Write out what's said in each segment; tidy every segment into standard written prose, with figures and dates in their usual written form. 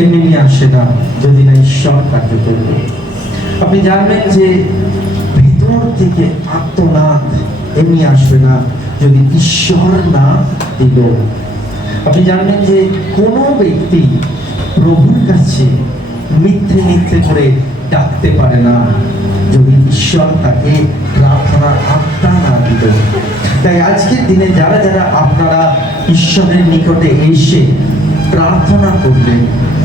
এমনি আসে না, যদি না ঈশ্বর কার্য করবে। আপনি জানবেন যে ভিতর থেকে আত্মনাদ এমনি আসবে না যদি ঈশ্বর না দিল। আপনি জানবেন যে কোনো ব্যক্তি প্রভুর কাছে মিথ্যে মিথ্যে করে ডাকতে পারে না যদি ঈশ্বর তাকে প্রার্থনার আত্মা না দিল। তাই আজকের দিনে যারা যারা আপনারা ঈশ্বরের নিকটে এসে প্রার্থনা করলেন,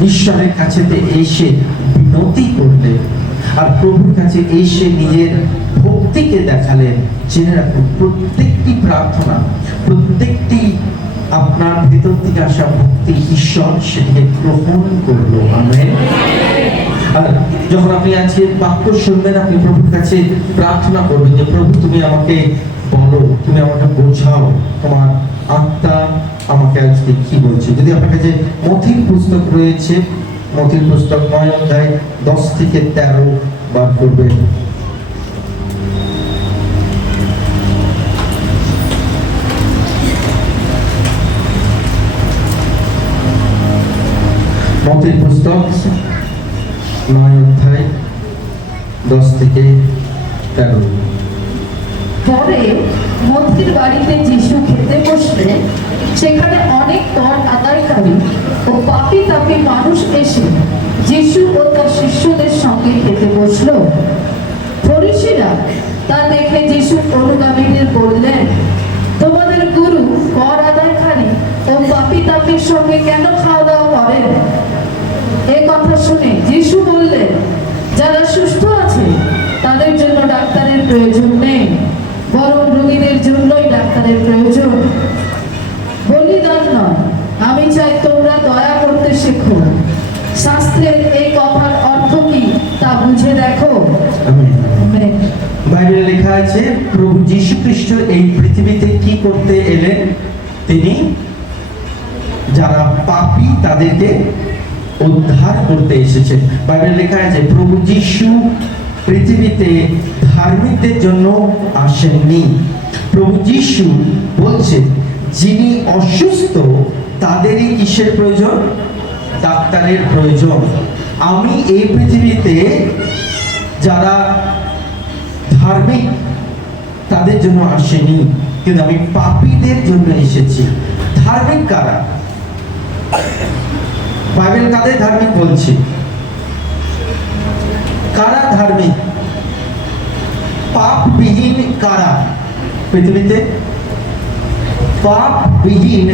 ঈশ্বরের কাছে এসে বিনতি করলেন, আর প্রভুর কাছে এসে নিজের ভক্তিকে দেখালেন, জেনে রাখুন প্রত্যেকটি প্রার্থনা, প্রত্যেকটি আপনার ভেতর থেকে আসা ভক্তি ঈশ্বর সেটিকে গ্রহণ করলো। আমেন। আর যখন আপনি আজকে বাক্য শুনবেন, আপনি প্রভুর কাছে প্রার্থনা করবেন যে প্রভু তুমি আমাকে বলো, তুমি আমাকে বোঝাও, তোমার আত্মা আমাকে আজকে কি বলছে। যদি আপনার কাছে মথির পুস্তক রয়েছে, মথির পুস্তক 9 অধ্যায় 10 থেকে 13 বার করবেন। মথির পুস্তক 9 অধ্যায় 10 থেকে 13। পরে মথির বাড়িতে যিশু খেতে বসলে সেখানে অনেক কর আদায়কারী ও পাপী তাপী মানুষ এসে যিশু ও তার শিষ্যদের সঙ্গে খেতে বসলো। ফরিসিরা তা দেখে যিশু অনুগামীদের বললেন, তোমাদের গুরু কর আদায়কারী ও পাপী তাপীর সঙ্গে কেন খাওয়া দাওয়া করেন? এ কথা শুনে যিশু বললেন, যারা সুস্থ আছে তাদের জন্য ডাক্তারের প্রয়োজন নেই, বরং রোগীদের জন্যই ডাক্তারের প্রয়োজন। বলিদান নয়, আমি চাই তোমরা দয়া করতে শেখো। শাস্ত্রের এই কথার অর্থ কি তা বুঝে দেখো। আমেন। বাইবেলে লেখা আছে প্রভু যীশু খ্রিস্ট এই পৃথিবীতে কি করতে এলেন? তিনি যারা পাপী তাদেরকে উদ্ধার করতে এসেছেন। বাইবেলে লেখা আছে প্রভু যীশু পৃথিবীতে ধার্মিকদের জন্য আসেননি। প্রভু যীশু বলছেন যিনি অসুস্থ তাদেরই কিসের প্রয়োজন? ডাক্তারের প্রয়োজন। আমি এই পৃথিবীতে যারা ধার্মিক তাদের জন্য আসেনি, কিন্তু আমি পাপীদের জন্য এসেছি। ধার্মিক কারা? বাইবেল কাদের ধার্মিক বলছে? কারা ধার্মিক? পাপবিহীন কারা পৃথিবীতে? পাপবিহীন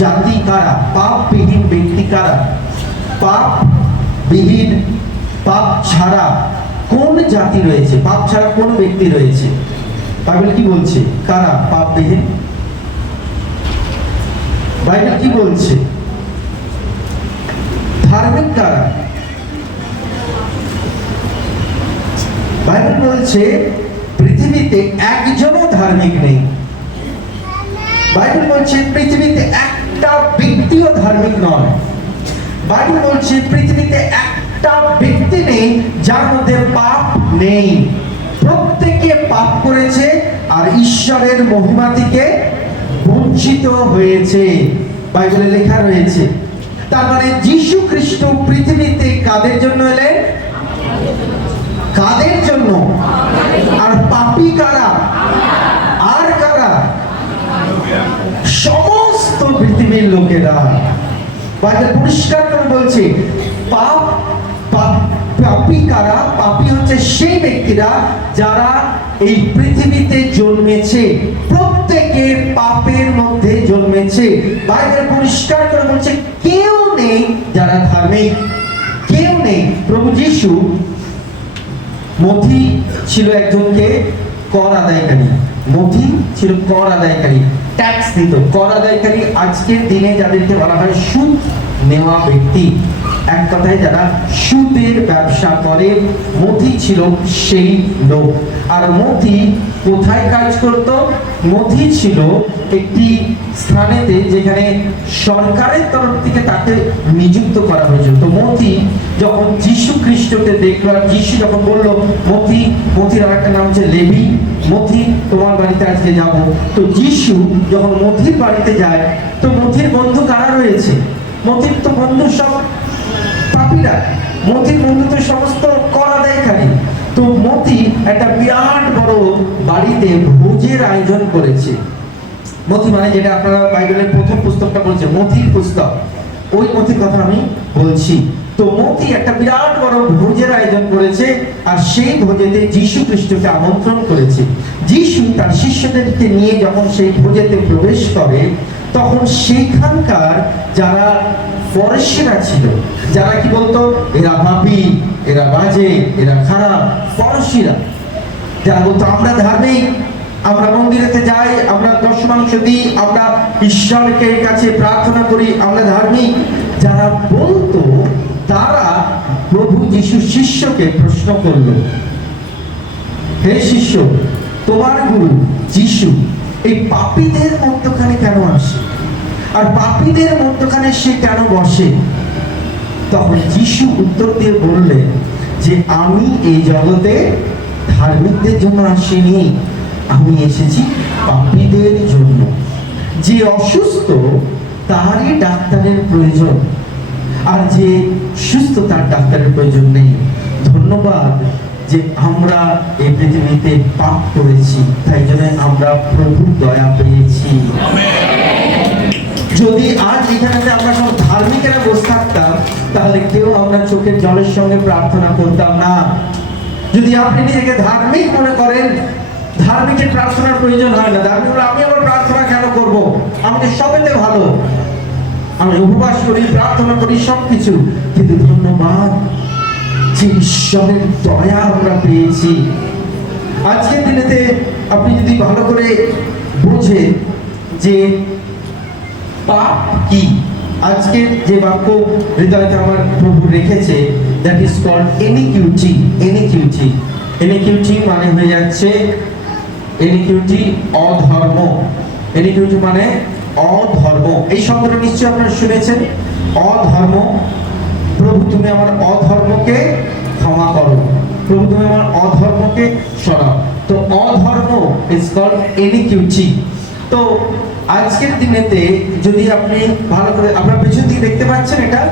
জাতি কারা? পাপবিহীন ব্যক্তি কারা? পাপবিহীন, পাপ ছাড়া কোন জাতি রয়েছে? পাপ ছাড়া কোন ব্যক্তি রয়েছে? বাইবেল কি বলছে? কারা পাপবিহীন? বাইবেল কি বলছে? ধার্মিক কারা? বাইবেল বলছে পৃথিবীতে একজনও ধার্মিক নেই। বাইবেল বলছে পৃথিবীতে একটা ব্যক্তিও ধার্মিক নয়। বাইবেল বলছে পৃথিবীতে একটা ব্যক্তি নেই যার মধ্যে পাপ নেই। প্রত্যেকে পাপ করেছে আর ঈশ্বরের মহিমা থেকে বঞ্চিত হয়েছে, বাইবেলে লেখা রয়েছে। তার মানে যীশু খ্রিস্ট পৃথিবীতে কাদের জন্য এলেন? কাদের জন্য? আর পাপী কারা? আর কারা? সমস্ত পৃথিবীর লোকেরা। বাইবেল পরিষ্কার করে বলছে পাপ, পাপী কারা? পাপী হচ্ছে সেই ব্যক্তিরা যারা এই পৃথিবীতে জন্মেছে, প্রত্যেকে পাপের মধ্যে জন্মেছে। বাইবেল পরিষ্কার করে বলছে কেউ নেই যারা ধার্মিক, কেউ নেই। প্রভু যীশু, মথি ছিল একজনকে কর আদায়কারী, মথি ছিল কর আদায়কারী, ট্যাক্স দিত। কর আদায়কারী আজকের দিনে যাদেরকে বলা হয় সুদ নেওয়া ব্যক্তি, এক কথায় যারা সুদের ব্যবসা করে, মথি ছিল সেই লোক। আর মথি কোথায় কাজ করত? মথি ছিল একটি স্থানেতে যেখানে সরকারের তরফ থেকে তাকে নিযুক্ত করা হয়েছিল। তো মথি যখন যীশু খ্রিস্টকে দেখলো, আর যীশু যখন বললো মথির আর একটা নাম হচ্ছে লেভি, মথি তোমার বাড়িতে আজকে যাব। তো যীশু যখন মথির বাড়িতে যায়, তো মথির বন্ধু কারা রয়েছে? মথির তো বন্ধু সব পাপীরা। মতির বন্ধু তো সমস্ত কর আদায়কারী। তো মতি একটা বিরাট বড় বাড়িতে ভোজের আয়োজন করেছে। মতি মানে যেটা আপনারা বাইবেলের প্রথম পুস্তকটা বলছে মতির পুস্তক, ওই মতির কথা আমি বলছি। তো মতি একটা বিরাট বড় ভোজের আয়োজন করেছে, আর সেই ভোজেতে যীশু খ্রিস্টকে আমন্ত্রণ করেছে। যীশু তার শিষ্যদেরকে নিয়ে যখন সেই ভোজেতে প্রবেশ করে, তখন সেইখানকার যারা ফরিসীরা ছিল, যারা কি বলতো এরা পাপী, এরা বাজে, এরা খারাপ, ফরিসীরা যারা বলতো আমরা ধার্মিক, আমরা মন্দিরেতে যাই, আমরা দশমাংশ দিই, আমরা ঈশ্বরকে কাছে প্রার্থনা করি, আমরা ধার্মিক, যারা বলতো, তারা প্রভু যীশু শিষ্যকে প্রশ্ন করলো, হে শিষ্য, তোমার গুরু যীশু এই পাপীদের মধ্যখানে কেন আসে, আর পাপীদের মধ্যখানে সে কেন বসে? তখন যীশু উত্তর দিয়ে বললেন যে আমি এই জগতে ধার্মিকদের জন্য আসিনি, আমি এসেছি পাপীদের জন্য। যে অসুস্থ তারই ডাক্তারের প্রয়োজন, আর যে সুস্থ তার ডাক্তারের প্রয়োজন নেই। ধন্যবাদ যে আমরা এই পৃথিবীতে পাপ করেছি, তাই জন্য আমরা প্রভুর দয়া পেয়েছি। যদি আজ এখানে আমরা সব ধার্মিকেরা বসে থাকতাম, তাহলে কেউ আমরা চোখের জলের সঙ্গে প্রার্থনা করতাম না। যদি আপনি নিজেকে ধার্মিক মনে করেন, ধার্মিকের প্রার্থনার প্রয়োজন হয় না। ধার্মিক হলে আমি আবার প্রার্থনা কেন করব? আমাকে সবেতে ভালো, আমি উপবাস করি, প্রার্থনা করি, সবকিছু, কিন্তু ধন্যবাদ যে ঈশ্বরের দয়া আমরা পেয়েছি। আজকের দিনেতে আপনি যদি ভালো করে বোঝেন যে পাপ কি, আজকে যে বাক্য হৃদয়তে আমার প্রভু রেখেছে, দ্যাট ইজ কল্ড এনিকিউটি। এনিকিউটি, এনিকিউটি মানে হয়ে যাচ্ছে এনিকিউটি অধর্ম। এনিকিউটি মানে অধর্ম। এই শব্দটা নিশ্চয়ই আপনারা শুনেছেন, অধর্ম। প্রভু তুমি আমার অধর্মকে ক্ষমা করো, প্রভু তুমি আমার অধর্মকে সরাও। তো অধর্ম ইজ কল্ড এনিকিউটি। তো আজকের দিনেতে যদি আপনি ভালো করে, আপনার পেছন দিকে দেখতে পাচ্ছেন, এটা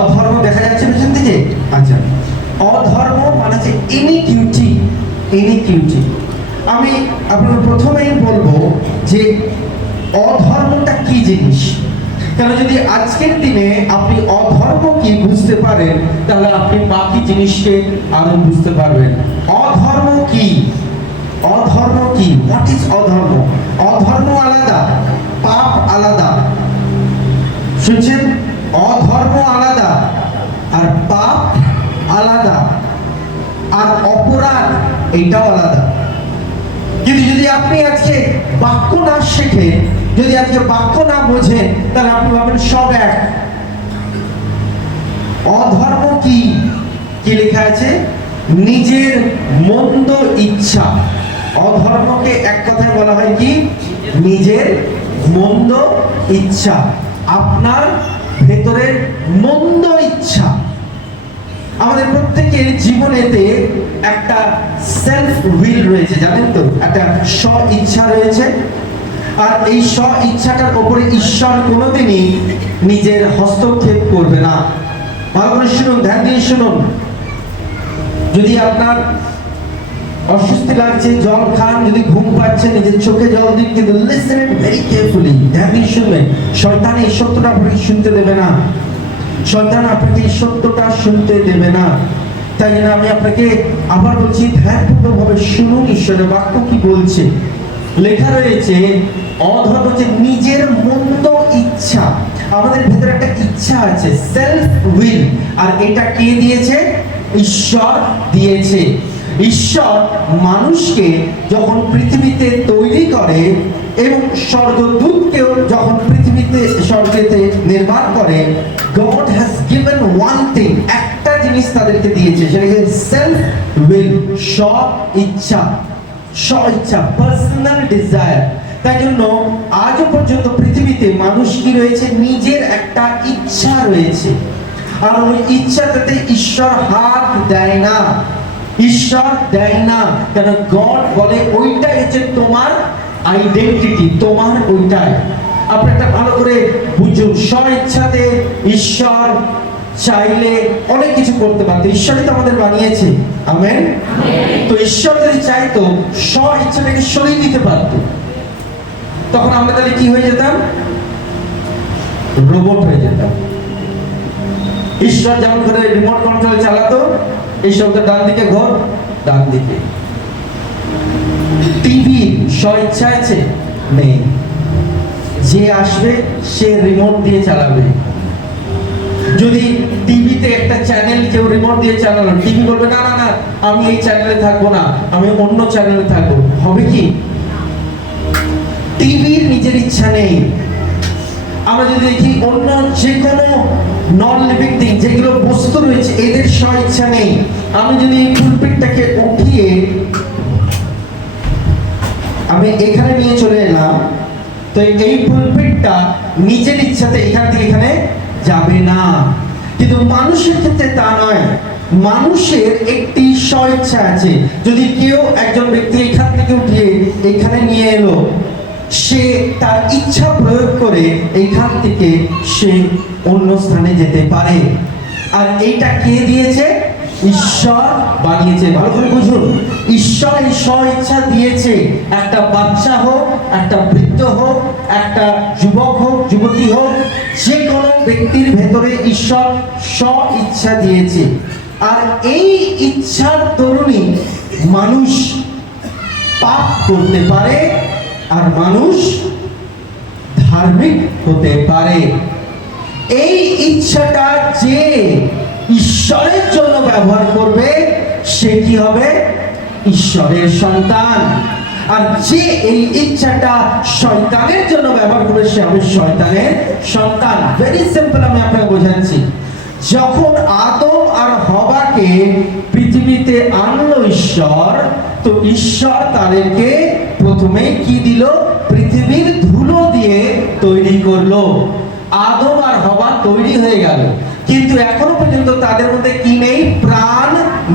অধর্ম দেখা যাচ্ছে পেছন দিকে। আচ্ছা, অধর্ম মানে হচ্ছে ইনিকিউটি। ইনিকিউটি আমি আপনাকে প্রথমেই বলবো যে অধর্মটা কি জিনিস। কেন যদি আজকের দিনে আপনি অধর্ম কি বুঝতে পারেন, তাহলে আপনি বাকি জিনিসকে আরো বুঝতে পারবেন। অধর্ম কি? অধর্ম কি? হোয়াট ইজ অধর্ম? অধর্ম আলাদা, পাপ আলাদা। শুনছেন? অধর্ম আলাদা আর পাপ আলাদা, আর অপরাধ এটাও আলাদা। কিন্তু যদি আপনি আজকে বাক্য না শেখেন, যদি আজকে বাক্য না বোঝেন, তাহলে আপনি ভাবেন সব এক। অধর্ম কি? কি লেখা আছে? নিজের মন্দ ইচ্ছা। অধর্মকে এক কথায় বলা হয় কি? নিজের মন্দ ইচ্ছা, আপনার ভেতরের মন্দ ইচ্ছা। আমাদের প্রত্যেকের জীবনেতে একটা সেলফ উইল রয়েছে, জানেন তো, একটা স্ব ইচ্ছা রয়েছে। আর এই স্ব ইচ্ছাটার উপরে ঈশ্বর কোনোদিনই নিজের হস্তক্ষেপ করবে না। ভালো করে শুনুন, ধ্যান দিয়ে শুনুন। যদি আপনার অস্বস্তি লাগছে, জল খান, যদি ঘুম পাচ্ছে, নিজের চোখে জল দিন, কিন্তু লিসেন ইট ভেরি কেয়ারফুলি, ধ্যান দিয়ে শুনবেন। শয়তান এই সত্যটা আপনাকে শুনতে দেবে না, শয়তান আপনাকে এই সত্যটা শুনতে দেবে না। তাই জন্য আমি আপনাকে আবার বলছি, ধ্যানপূর্বকভাবে শুনুন ঈশ্বরের বাক্য কি বলছে। লেখা রয়েছে অধর্ম হচ্ছে নিজের মন্দ ইচ্ছা। আমাদের ভেতরে একটা ইচ্ছা আছে, সেলফ উইল, আর এটা কে দিয়েছে? ঈশ্বর দিয়েছে। ঈশ্বর মানুষকে যখন পৃথিবীতে তৈরি করে এবং স্বর্গদূতকেও যখন পৃথিবীতে স্বর্গেতে নির্মাণ করে, God has given one thing, একটা জিনিস তাদেরকে দিয়েছে, সেটাকে সেলফ উইল, স্ব ইচ্ছা, স্ব ইচ্ছা, পার্সোনাল ডিজায়ার। তাই জন্য আজও পর্যন্ত পৃথিবীতে মানুষ কি রয়েছে? নিজের একটা ইচ্ছা রয়েছে, আর ওই ইচ্ছাটাতে ঈশ্বর হাত দেয় না, ঈশ্বর দেয় না। কেন? গড বলে ওইটাই হচ্ছে তোমার আইডেন্টিটি, তোমার ওইটাই। আপনি একটা ভালো করে বুঝুন, স্ব ইচ্ছাতে ঈশ্বর চাইলে অনেক কিছু করতে পারতো। ঈশ্বরই তো আমাদের বানিয়েছে, আমেন। তো ঈশ্বর যদি চাইতো স্ব ইচ্ছাটাকে সরিয়ে দিতে পারতো, তখন আমরা তাহলে কি হয়ে যেতাম? রোবট হয়ে যেতাম। ঈশ্বর যেমন করে রিমোট কন্ট্রোলে চালাতো, ঈশ্বর তো ডান দিকে ঘোর, ডান দিকে। টিভি স্ব ইচ্ছা আছে? নেই। যে আসবে সে রিমোট দিয়ে চালাবে। যদি টিভিতে একটা চ্যানেল কেউ রিমোট দিয়ে চালালো, টিভি বলবে না না না আমি এই চ্যানেলে থাকবো না, আমি অন্য চ্যানেলে থাকবো। হবে কি? টিভির নিজের ইচ্ছা নেই। আমরা যদি দেখি অন্য যে কোনো নন লিভিং থিং যেগুলো বস্তু রয়েছে, এদের স্ব ইচ্ছা নেই। আমি যদি এই পুলপিটটাকে উঠিয়ে আমি এখানে নিয়ে চলে এলাম, তো এই পুলপিটটা নিজের ইচ্ছাতে এখান থেকে এখানে যাবে না। কিন্তু মানুষের ক্ষেত্রে তা নয়। মানুষের একটি স্ব ইচ্ছা আছে। যদি কেউ একজন ব্যক্তি এখান থেকে উঠিয়ে এখানে নিয়ে এলো, সে তার ইচ্ছা প্রয়োগ করে এইখান থেকে সে অন্য স্থানে যেতে পারে। আর এইটা কে দিয়েছে? ঈশ্বর বানিয়েছে। ভালো করে বুঝুন, ঈশ্বর এই স্ব ইচ্ছা দিয়েছে। একটা বাচ্চা হোক, একটা বৃদ্ধ হোক, একটা যুবক হোক, যুবতী হোক, যে কোনো ব্যক্তির ভেতরে ঈশ্বর স্ব ইচ্ছা দিয়েছে। আর এই ইচ্ছার দরুনই মানুষ পাপ করতে পারে আর মানুষ ধার্মিক হতে পারে। এই ইচ্ছাটা যে ঈশ্বরের জন্য ব্যবহার করবে সে কি হবে? ঈশ্বরের সন্তান। আর যে এই ইচ্ছাটা শয়তানের জন্য ব্যবহার করবে সে হবে শয়তানের সন্তান। ভেরি সিম্পল, আমি আপনাকে বোঝাচ্ছি। যখন আদম আর হওয়াকে পৃথিবীতে আনলো ঈশ্বর, তো ঈশ্বর তাদেরকে প্রথমে কি দিল? পৃথিবীর ধুলো দিয়ে তৈরি করলো। আদম আর হওয়া তৈরি হয়ে গেল, কিন্তু এখনো পর্যন্ত তাদের মধ্যে কি নেই? প্রাণ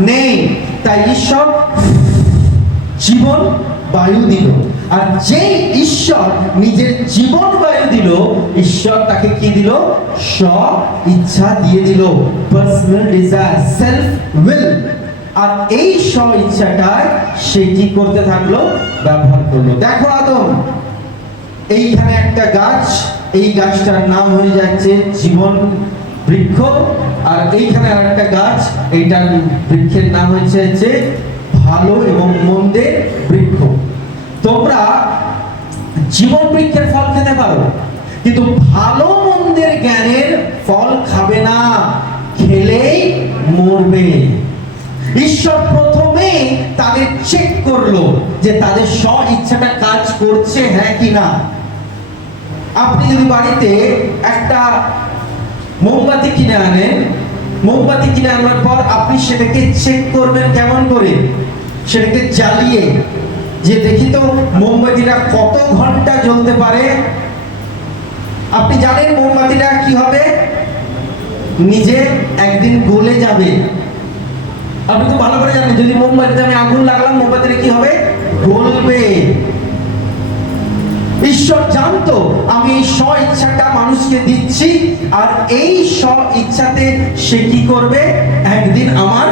নেই। তাই ঈশ্বর জীবন বায়ু দিল। আর যে ঈশ্বর নিজের জীবন বায়ু দিল, ঈশ্বর তাকে কি দিল? স্ব ইচ্ছা দিয়ে দিল, পার্সোনাল ডিজায়ার, সেলফ উইল। আর এই স্ব ইচ্ছাটায় সে কি করতে থাকলো? ব্যবহার করলো। দেখো আদম, এইখানে একটা গাছ, এই গাছটার নাম হয়ে যাচ্ছে জীবন বৃক্ষ। আর এইখানে আরেকটা গাছ, এইটার বৃক্ষের নাম হচ্ছে যে ভালো এবং মন্দের বৃক্ষ। তোমরা জীবন বৃক্ষের ফল খেতে পারো, কিন্তু ভালো মন্দের জ্ঞানের ফল খাবে না, খেলেই মরবে। ঈশ্বর প্রথমে তাদের চেক করলো যে তাদের স্ব ইচ্ছাটা কাজ করছে হ্যাঁ কি না। আপনি যদি বাড়িতে একটা মোমবাতি কিনে আনেন, মোমবাতি কিনে আনার পর আপনি সেটাকে চেক করবেন কেমন করে? সেটাকে জ্বালিয়ে, যে দেখি তো মোমবাতিটা কত ঘন্টা জ্বলতে পারে। আপনি জানেন মোমবাতিটা কি হবে? নিজে একদিন গলে যাবে। আপনি তো ভালো করে জানেন, যদি মোমবাতিতে আমি আগুন লাগালাম, মোমবাতিটা কি হবে? গলবে। ঈশ্বর জানতো আমি এই স্ব ইচ্ছাটা মানুষকে দিচ্ছি, আর এই স্ব ইচ্ছাতে সে কি করবে? একদিন আমার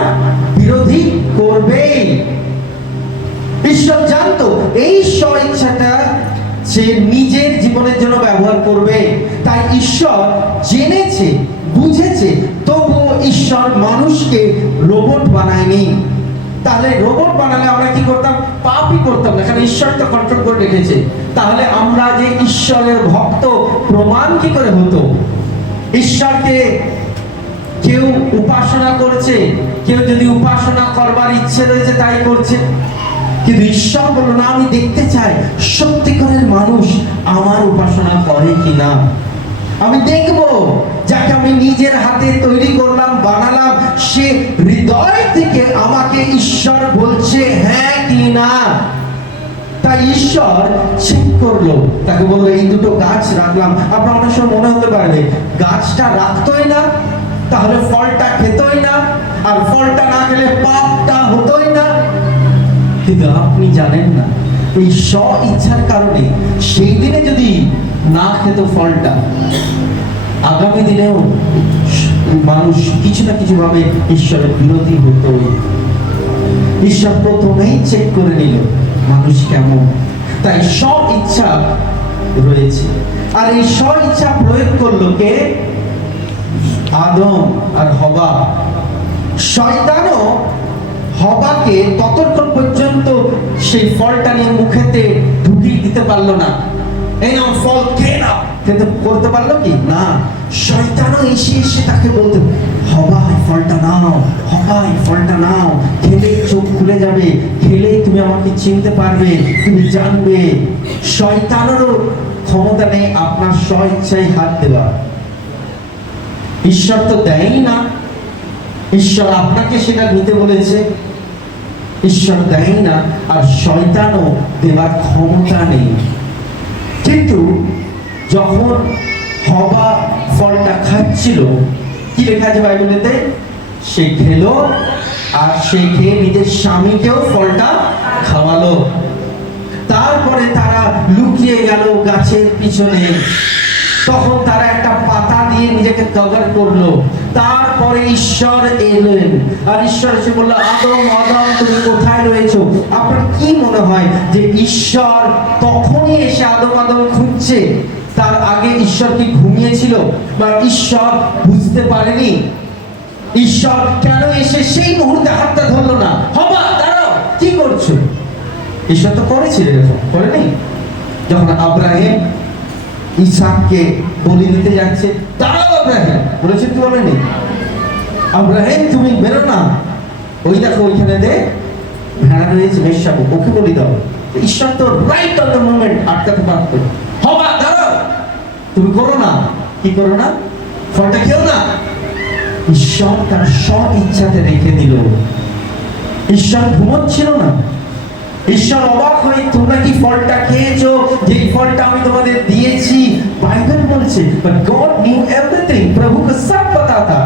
বিরোধী করবে। ঈশ্বর জানতো এই স্ব ইচ্ছাটা সে নিজের জীবনের জন্য ব্যবহার করবে। তাই ঈশ্বর জেনেছে, বুঝেছে, তবুও ঈশ্বর মানুষকে রোবট বানায়নি। তাহলে রোবট বানালে আমরা কি করতাম? পাপই করতাম না, কারণ ঈশ্বর তো কন্ট্রোল করে রেখেছে। তাহলে আমরা যে ঈশ্বরের ভক্ত প্রমাণ কি করে হতো? ঈশ্বরকে কেউ উপাসনা করছে, কেউ যদি উপাসনা করবার ইচ্ছে রয়েছে তাই করছে, কিন্তু ঈশ্বর বলল না, আমি দেখতে চাই সত্যিকারের মানুষ আমার উপাসনা করে কিনা। আমি দেখব যাকে আমি নিজের হাতে তৈরি করলাম, বানালাম, সে হৃদয় থেকে আমাকে ঈশ্বর বলছে হ্যাঁ কি না। তাই ঈশ্বর চেক করলো, তাকে বললো এই দুটো গাছ রাখলাম। আপনার অনেক সময় মনে হতে পারবে গাছটা রাখতোই না, তাহলে ফলটা খেতোই না, আর ফলটা না খেলে পাপটা হতোই না। কিন্তু আপনি জানেন না, এই স্ব ইচ্ছার কারণে সেই দিনে যদি না খেত ফলটা, আগামী দিনেও মানুষ কিছু না কিছু ভাবে ঈশ্বরের বিরোধী হতোই। ঈশ্বর প্রথমেই চেক করে নিল মানুষ কেমন, তাই সব ইচ্ছা রয়েছে। আর এই সব ইচ্ছা প্রয়োগ করলো কে? আদম আর হবা। শয়তানও হবাকে ততক্ষণ পর্যন্ত সেই ফলটা নিয়ে মুখেতে ঢুকিয়ে দিতে পারলো না। এই নাও ফল খেয়ে নাও, খেতে করতে পারলো কি না। শয়তানও এসে এসে তাকে বলতো, হবা এই ফলটা নাও, হবা এই ফলটা নাও, খেলে চোখ খুলে যাবে, খেলে তুমি আমাকে চিনতে পারবে, তুমি জানবে। শয়তানেরও ক্ষমতা নেই আপনার স্ব ইচ্ছায় হাত দেওয়ার। ঈশ্বর তো দেয়ই না, ঈশ্বর আপনাকে সেটা নিতে বলেছে, ঈশ্বর দেয় না, আর শয়তানও দেবার ক্ষমতা নেই। কিন্তু যখন হবা ফলটা খাচ্ছিল, কি লেখা আছে বাইবেলেতে? সে খেলো, আর সে খেয়ে নিজের স্বামীকেও ফলটা খাওয়ালো। তারপরে তারা লুকিয়ে গেল গাছের পিছনে। তখন তারা একটা পাতা দিয়ে নিজেকে কভার করলো। তারপরে ঈশ্বর এলেন, আর ঈশ্বর এসে বললো, আদম আদম তুমি কোথায় রয়েছো? আপনার কি মনে হয় যে ঈশ্বর তখনই এসে আদম আদম খুঁজছে? তার আগে ঈশ্বর কি ঘুমিয়েছিল, বা ঈশ্বর বুঝতে পারেনি? ঈশ্বর কেন এসে সেই মুহূর্তে হাতটা ধরলো না? হবা দাঁড়াও, কি করছো? ঈশ্বর তো করেছিল, এরকম করেনি? যখন আব্রাহিম ইসাককে বলি দিতে যাচ্ছে, দাঁড়াও আব্রাহিম, বলেছেন কি বলেনি? আব্রাহিম তুমি বেরো না, ওই দেখো ওইখানে দে ভেড়া রয়েছে, মেষশাবক, ওকে বলি দাও। ঈশ্বর তো রাইট অন দ্য মোমেন্ট আটকাতে পারত। হবা দাঁড়াও, তুমি করো না। কি করো না? ফলটা খেও না। ঈশ্বর তার সব ইচ্ছাতে রেখে দিল। ঈশ্বর ঘুমোচ্ছিল না। ঈশ্বর অবাক হয়ে, তোমরা কি ফলটা খেয়েছো যেই ফলটা আমি তোমাদের দিয়েছি? বাইবেল বলছে, but God knew everything, प्रभु को सब पता था।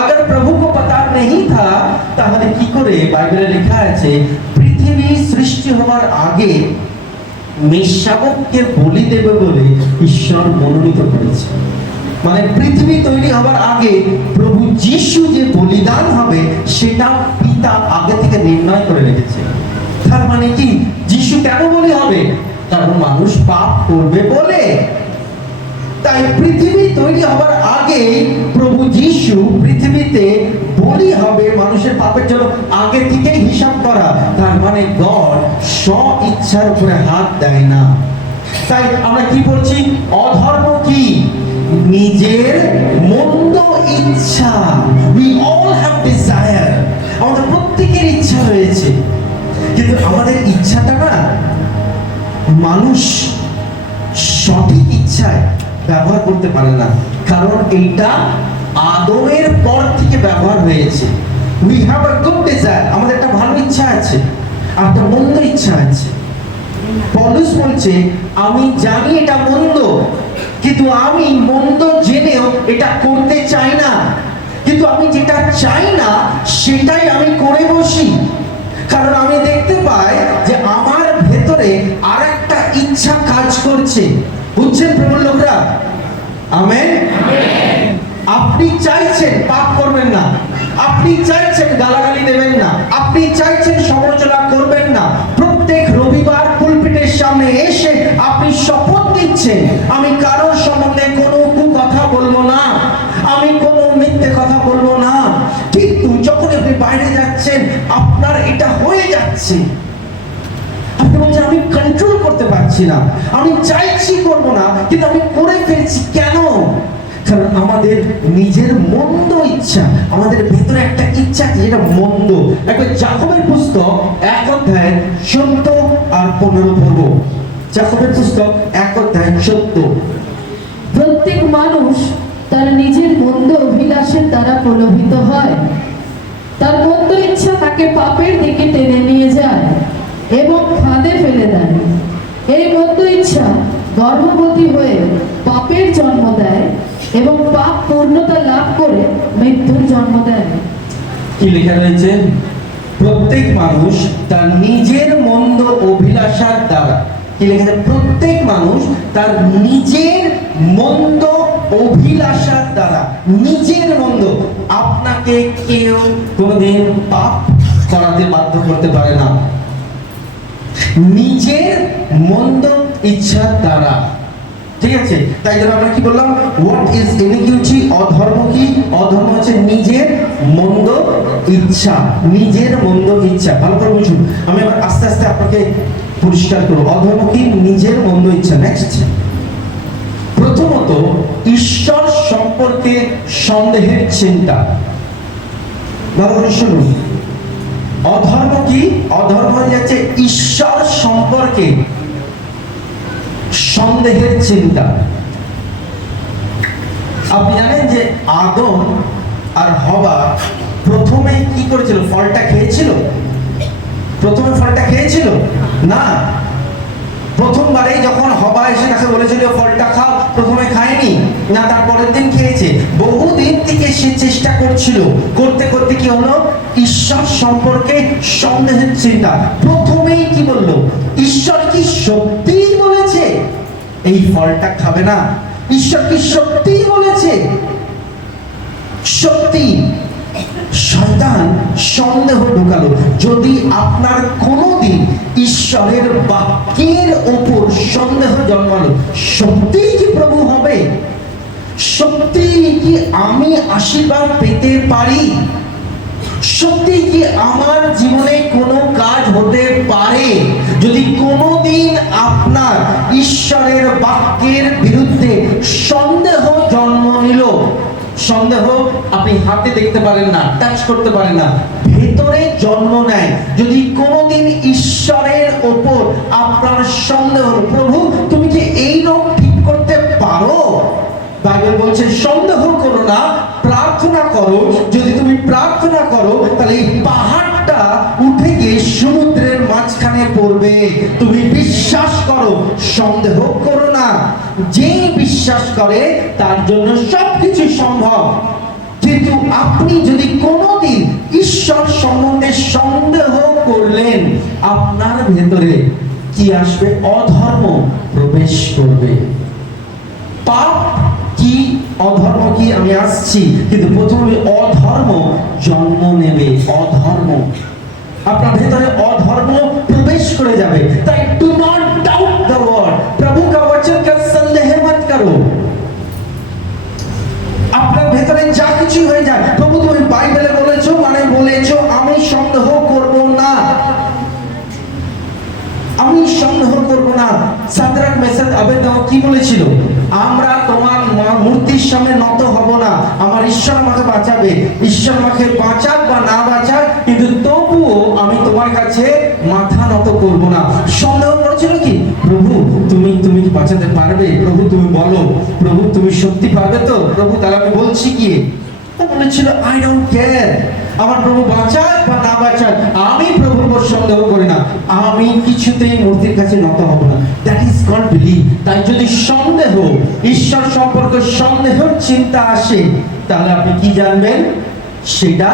अगर प्रभु को पता नहीं था, তাহলে কি করে? বাইবেলে লেখা আছে, পৃথিবী সৃষ্টি হওয়ার আগে মেষশাবককে বলি দেবে বলে ঈশ্বর মনোনীত করেছে। মানে পৃথিবী তৈরি হবার আগে প্রভু যিশু যে বলিদান হবে, সেটা পিতা আগে থেকে নির্ণয় করে রেখেছে। তার মানে কি? যিশু কেন বলি হবে? কারণ মানুষ পাপ করবে বলে। তাই পৃথিবী তৈরি হবার আগে প্রভু যিশু পৃথিবীতে বলি হবে মানুষের পাপের জন্য, আগে থেকেই হিসাব করা। তার মানে গড স্ব ইচ্ছার উপরে হাত দেয় না। তাই আমরা কি বলছি? অধর্ম কি? নিজের মন্দ ইচ্ছা। We all have desire, আমাদের প্রত্যেকের ইচ্ছা রয়েছে, কিন্তু আমাদের ইচ্ছাটা না মানুষ সঠিক ইচ্ছায় ব্যবহার করতে পারে না, কারণ এইটা আদমের পর থেকে ব্যবহার হয়েছে। We have a good desire, আমাদের একটা ভালো ইচ্ছা আছে আর একটা মন্দ ইচ্ছা আছে। পৌলুস বলছে, আমি জানি এটা মন্দ, কিন্তু আমি মন্দ জেনেও এটা করতে চাই না। কিন্তু আমি যেটা চাই না সেটাই আমি করে বসি, কারণ আমি দেখতে পাই যে আমার ভেতরে আর একটা ইচ্ছা কাজ করছে। বুঝছেন প্রবল লোকরা? আমেন। আপনি চাইছেন পাপ করবেন না, আপনি চাইছেন গালাগালি দেবেন না, আপনি চাইছেন সমালোচনা করবেন না। প্রত্যেক রবিবার পুলপিটের সামনে এসে আপনি শপথ নিচ্ছেন, আমি কারোর সম্বন্ধে কোনো কথা বলবো না, আমি কোনো মিথ্যে কথা বলবো না। কিন্তু যখন আপনি বাইরে যাচ্ছেন, আপনার এটা হয়ে যাচ্ছে, আপনি বলছেন আমি কন্ট্রোল করতে পারছি না, আমি চাইছি করবো না, কিন্তু আমি করে ফেলছি। কেন? কারণ আমাদের নিজের মন্দ ইচ্ছা, আমাদের ভেতরে একটা ইচ্ছা যেটা মন্দ। একটা যাকবের পুস্তক 1 অধ্যায় 14 আর 15 পড়ব। যাকবের পুস্তক 1 অধ্যায় 14। প্রত্যেক মানুষ তার নিজের মন্দ অভিলাষের দ্বারা প্রলোভিত হয়, তার মন্দ ইচ্ছা তাকে পাপের দিকে টেনে নিয়ে যায় এবং ফাঁদে ফেলে দেয়। এই মন্দ ইচ্ছা গর্ভবতী হয়ে পাপের জন্ম দেয় এবং পাপ পূর্ণতা লাভ করে মৃত্যুর জন্ম দেয়। কি লেখা রয়েছে? প্রত্যেক মানুষ তার নিজের মন্দ অভিলাষার দ্বারা, কি লেখা আছে? প্রত্যেক মানুষ তার নিজের মন্দ অভিলাষার দ্বারা, নিজের মন্দ, আপনাকে কেউ কোনোদিন পাপ করাতে বাধ্য করতে পারে না। নিজের মন্দ ইচ্ছার দ্বারা, ঠিক আছে? তাই জন্য আমরা কি বললাম, হোয়াট ইজ ইনিকুইটি? অধর্ম কি? অধর্ম হচ্ছে নিজের মন্দ ইচ্ছা, নিজের মন্দ ইচ্ছা। ভালো করে বুঝুন, আমি আবার আস্তে আস্তে আপনাকে পরিষ্কার করব। অধর্ম কি? নিজের মন্দ ইচ্ছা। নেক্সট, প্রথমত ঈশ্বর সম্পর্কে সন্দেহের চিন্তা। ভালো করে শুনুন, অধর্ম কি? অধর্ম হয়ে যাচ্ছে ঈশ্বর সম্পর্কে সন্দেহের চিন্তা। আপনি জানেন যে আদম আর হওয়া প্রথমে কি করেছিল? ফলটা খেয়েছিল? প্রথমে ফলটা খেয়েছিল না। প্রথমবারেই যখন হওয়া এসে তাকে বলেছিল ফলটা খাও, প্রথমে খায়নি না, তারপরের দিন খেয়েছে। বহুদিন থেকে সে চেষ্টা করছিল, করতে করতে কি হলো? ঈশ্বর সম্পর্কে সন্দেহের চিন্তা। প্রথমেই কি বলল? ঈশ্বর কি সত্যিই বলেছে এই ফলটা খাবে না? ঈশ্বর কি সত্যিই বলেছে? সত্যি। শয়তান সন্দেহ ঢোকালো। যদি আপনার কোনোদিন ঈশ্বরের বাক্যের উপর সন্দেহ জন্মালো, সত্যি কি প্রভু হবে? সত্যি কি আমি আশীর্বাদ পেতে পারি? সত্যি কি আমার জীবনে কোনো কাজ হতে পারে? যদি কোনোদিন আপনার ঈশ্বরের বাক্যের বিরুদ্ধে সন্দেহ জন্ম নিল, সন্দেহ আপনি হাতে দেখতে পারেন না, টাচ করতে পারেন না, ভেতরে জন্ম নেয়। যদি কোনোদিন ঈশ্বরের ওপর আপনার সন্দেহ, প্রভু তুমি কি এই রোগ ঠিক করতে পারো? বাইবেল বলছে সন্দেহ করো না, প্রার্থনা করো। যদি তুমি প্রার্থনা করো তাহলে এই পাহাড়টা উঠে গিয়ে সমুদ্রের মাঝখানে পড়বে। তুমি বিশ্বাস করো, সন্দেহ করো না। যে বিশ্বাস করে তার জন্য সবকিছু সম্ভব। কিন্তু আপনি যদি কোনোদিন ঈশ্বর সম্বন্ধে সন্দেহ করলেন, আপনার ভেতরে কি আসবে? অধর্ম প্রবেশ করবে। পাপ কি? অধর্ম কি? আমি আসছি, কিন্তু প্রথমে অধর্ম জন্ম নেবে। অধর্ম আপনার ভেতরে অধর্ম প্রবেশ করে যাবে। তাই do not doubt the word. প্রভু का वचन का संदेह मत करो। আপনার ভেতরে যা কিছু হয়ে যায়, প্রভু তুমি বাইবেলে বলেছো মানে বলেছো, আমি সন্দেহ করব না, আমি সন্দেহ করব না। সাদরাক মেসাক আবেদনাগো কি বলেছিল? আমরা তোমার মূর্তির সামনে নত হব না। আমার ঈশ্বর আমাকে বাঁচাবে, ঈশ্বর আমাকে বাঁচাক বা না বাঁচাক, কিন্তু তবুও আমি তোমার কাছে মাথা নত করব না। সন্দেহ করেছিল কি? প্রভু তুমি তুমি কি বাঁচাতে পারবে? প্রভু তুমি বলো, প্রভু তুমি সত্যি পারবে তো? প্রভু তাহলে আমি বলছি কি? বলেছিল আই ডোন্ট কেয়ার, আমার প্রভু বাঁচাক বা না বাঁচাক, আমি প্রভুর উপর সন্দেহ করি না, আমি কিছুতেই মূর্তির কাছে নত হব না। That is called believe. তাই যদি সন্দেহ, ঈশ্বর সম্পর্কে সন্দেহের চিন্তা আসে, তাহলে আপনি কি জানবেন? সেটা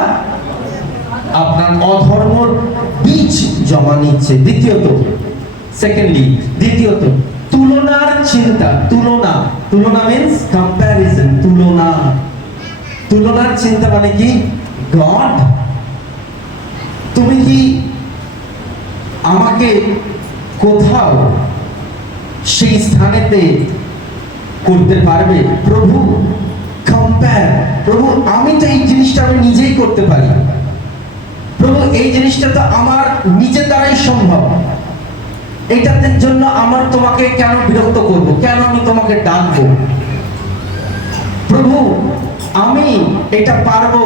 আপনার অধর্মর বীজ জমা নিচ্ছে। দ্বিতীয়ত, দ্বিতীয়ত তুলনার চিন্তা। তুলনা, তুলনা মিন্স কম্প্যারিজন। তুলনা, তুলনার চিন্তা মানে কি? গড তুমি কি আমাকে কোথাও সেই স্থানেতে করতে পারবে? প্রভু কম্পেয়ার, প্রভু আমি তো এই জিনিসটা আমি নিজেই করতে পারি, প্রভু এই জিনিসটা তো আমার নিজের দ্বারাই সম্ভব, এইটার জন্য আমার তোমাকে কেন বিরক্ত করব? কেন আমি তোমাকে ডাকবো? প্রভু আমি এটা পারবো।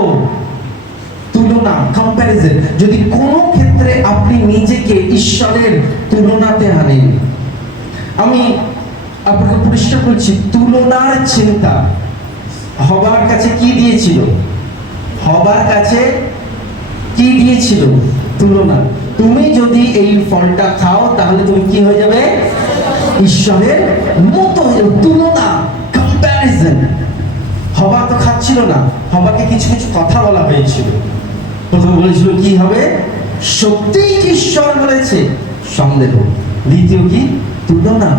তুলনা, কম্প্যারিজন। যদি কোনো ক্ষেত্রে আপনি নিজেকে ঈশ্বরের তুলনাতে আনেন, আমি আপনাকে পরিষ্কার করছি, তুলনার চিন্তা হবার কাছে কি দিয়েছিল? হবার কাছে কি দিয়েছিল? তুলনা। তুমি যদি এই ফলটা খাও তাহলে তুমি কি হয়ে যাবে? ঈশ্বরের মতো হয়ে যাবে। তুলনা, কম্প্যারিজন। হবা তো খাচ্ছিল না, হবাকে কিছু কিছু কথা বলা হয়েছিল। প্রথম বলেছিল কি হবে? সত্যিই কি ঈশ্বর বলেছে? সন্দেহ। দ্বিতীয় কি? তুলনা।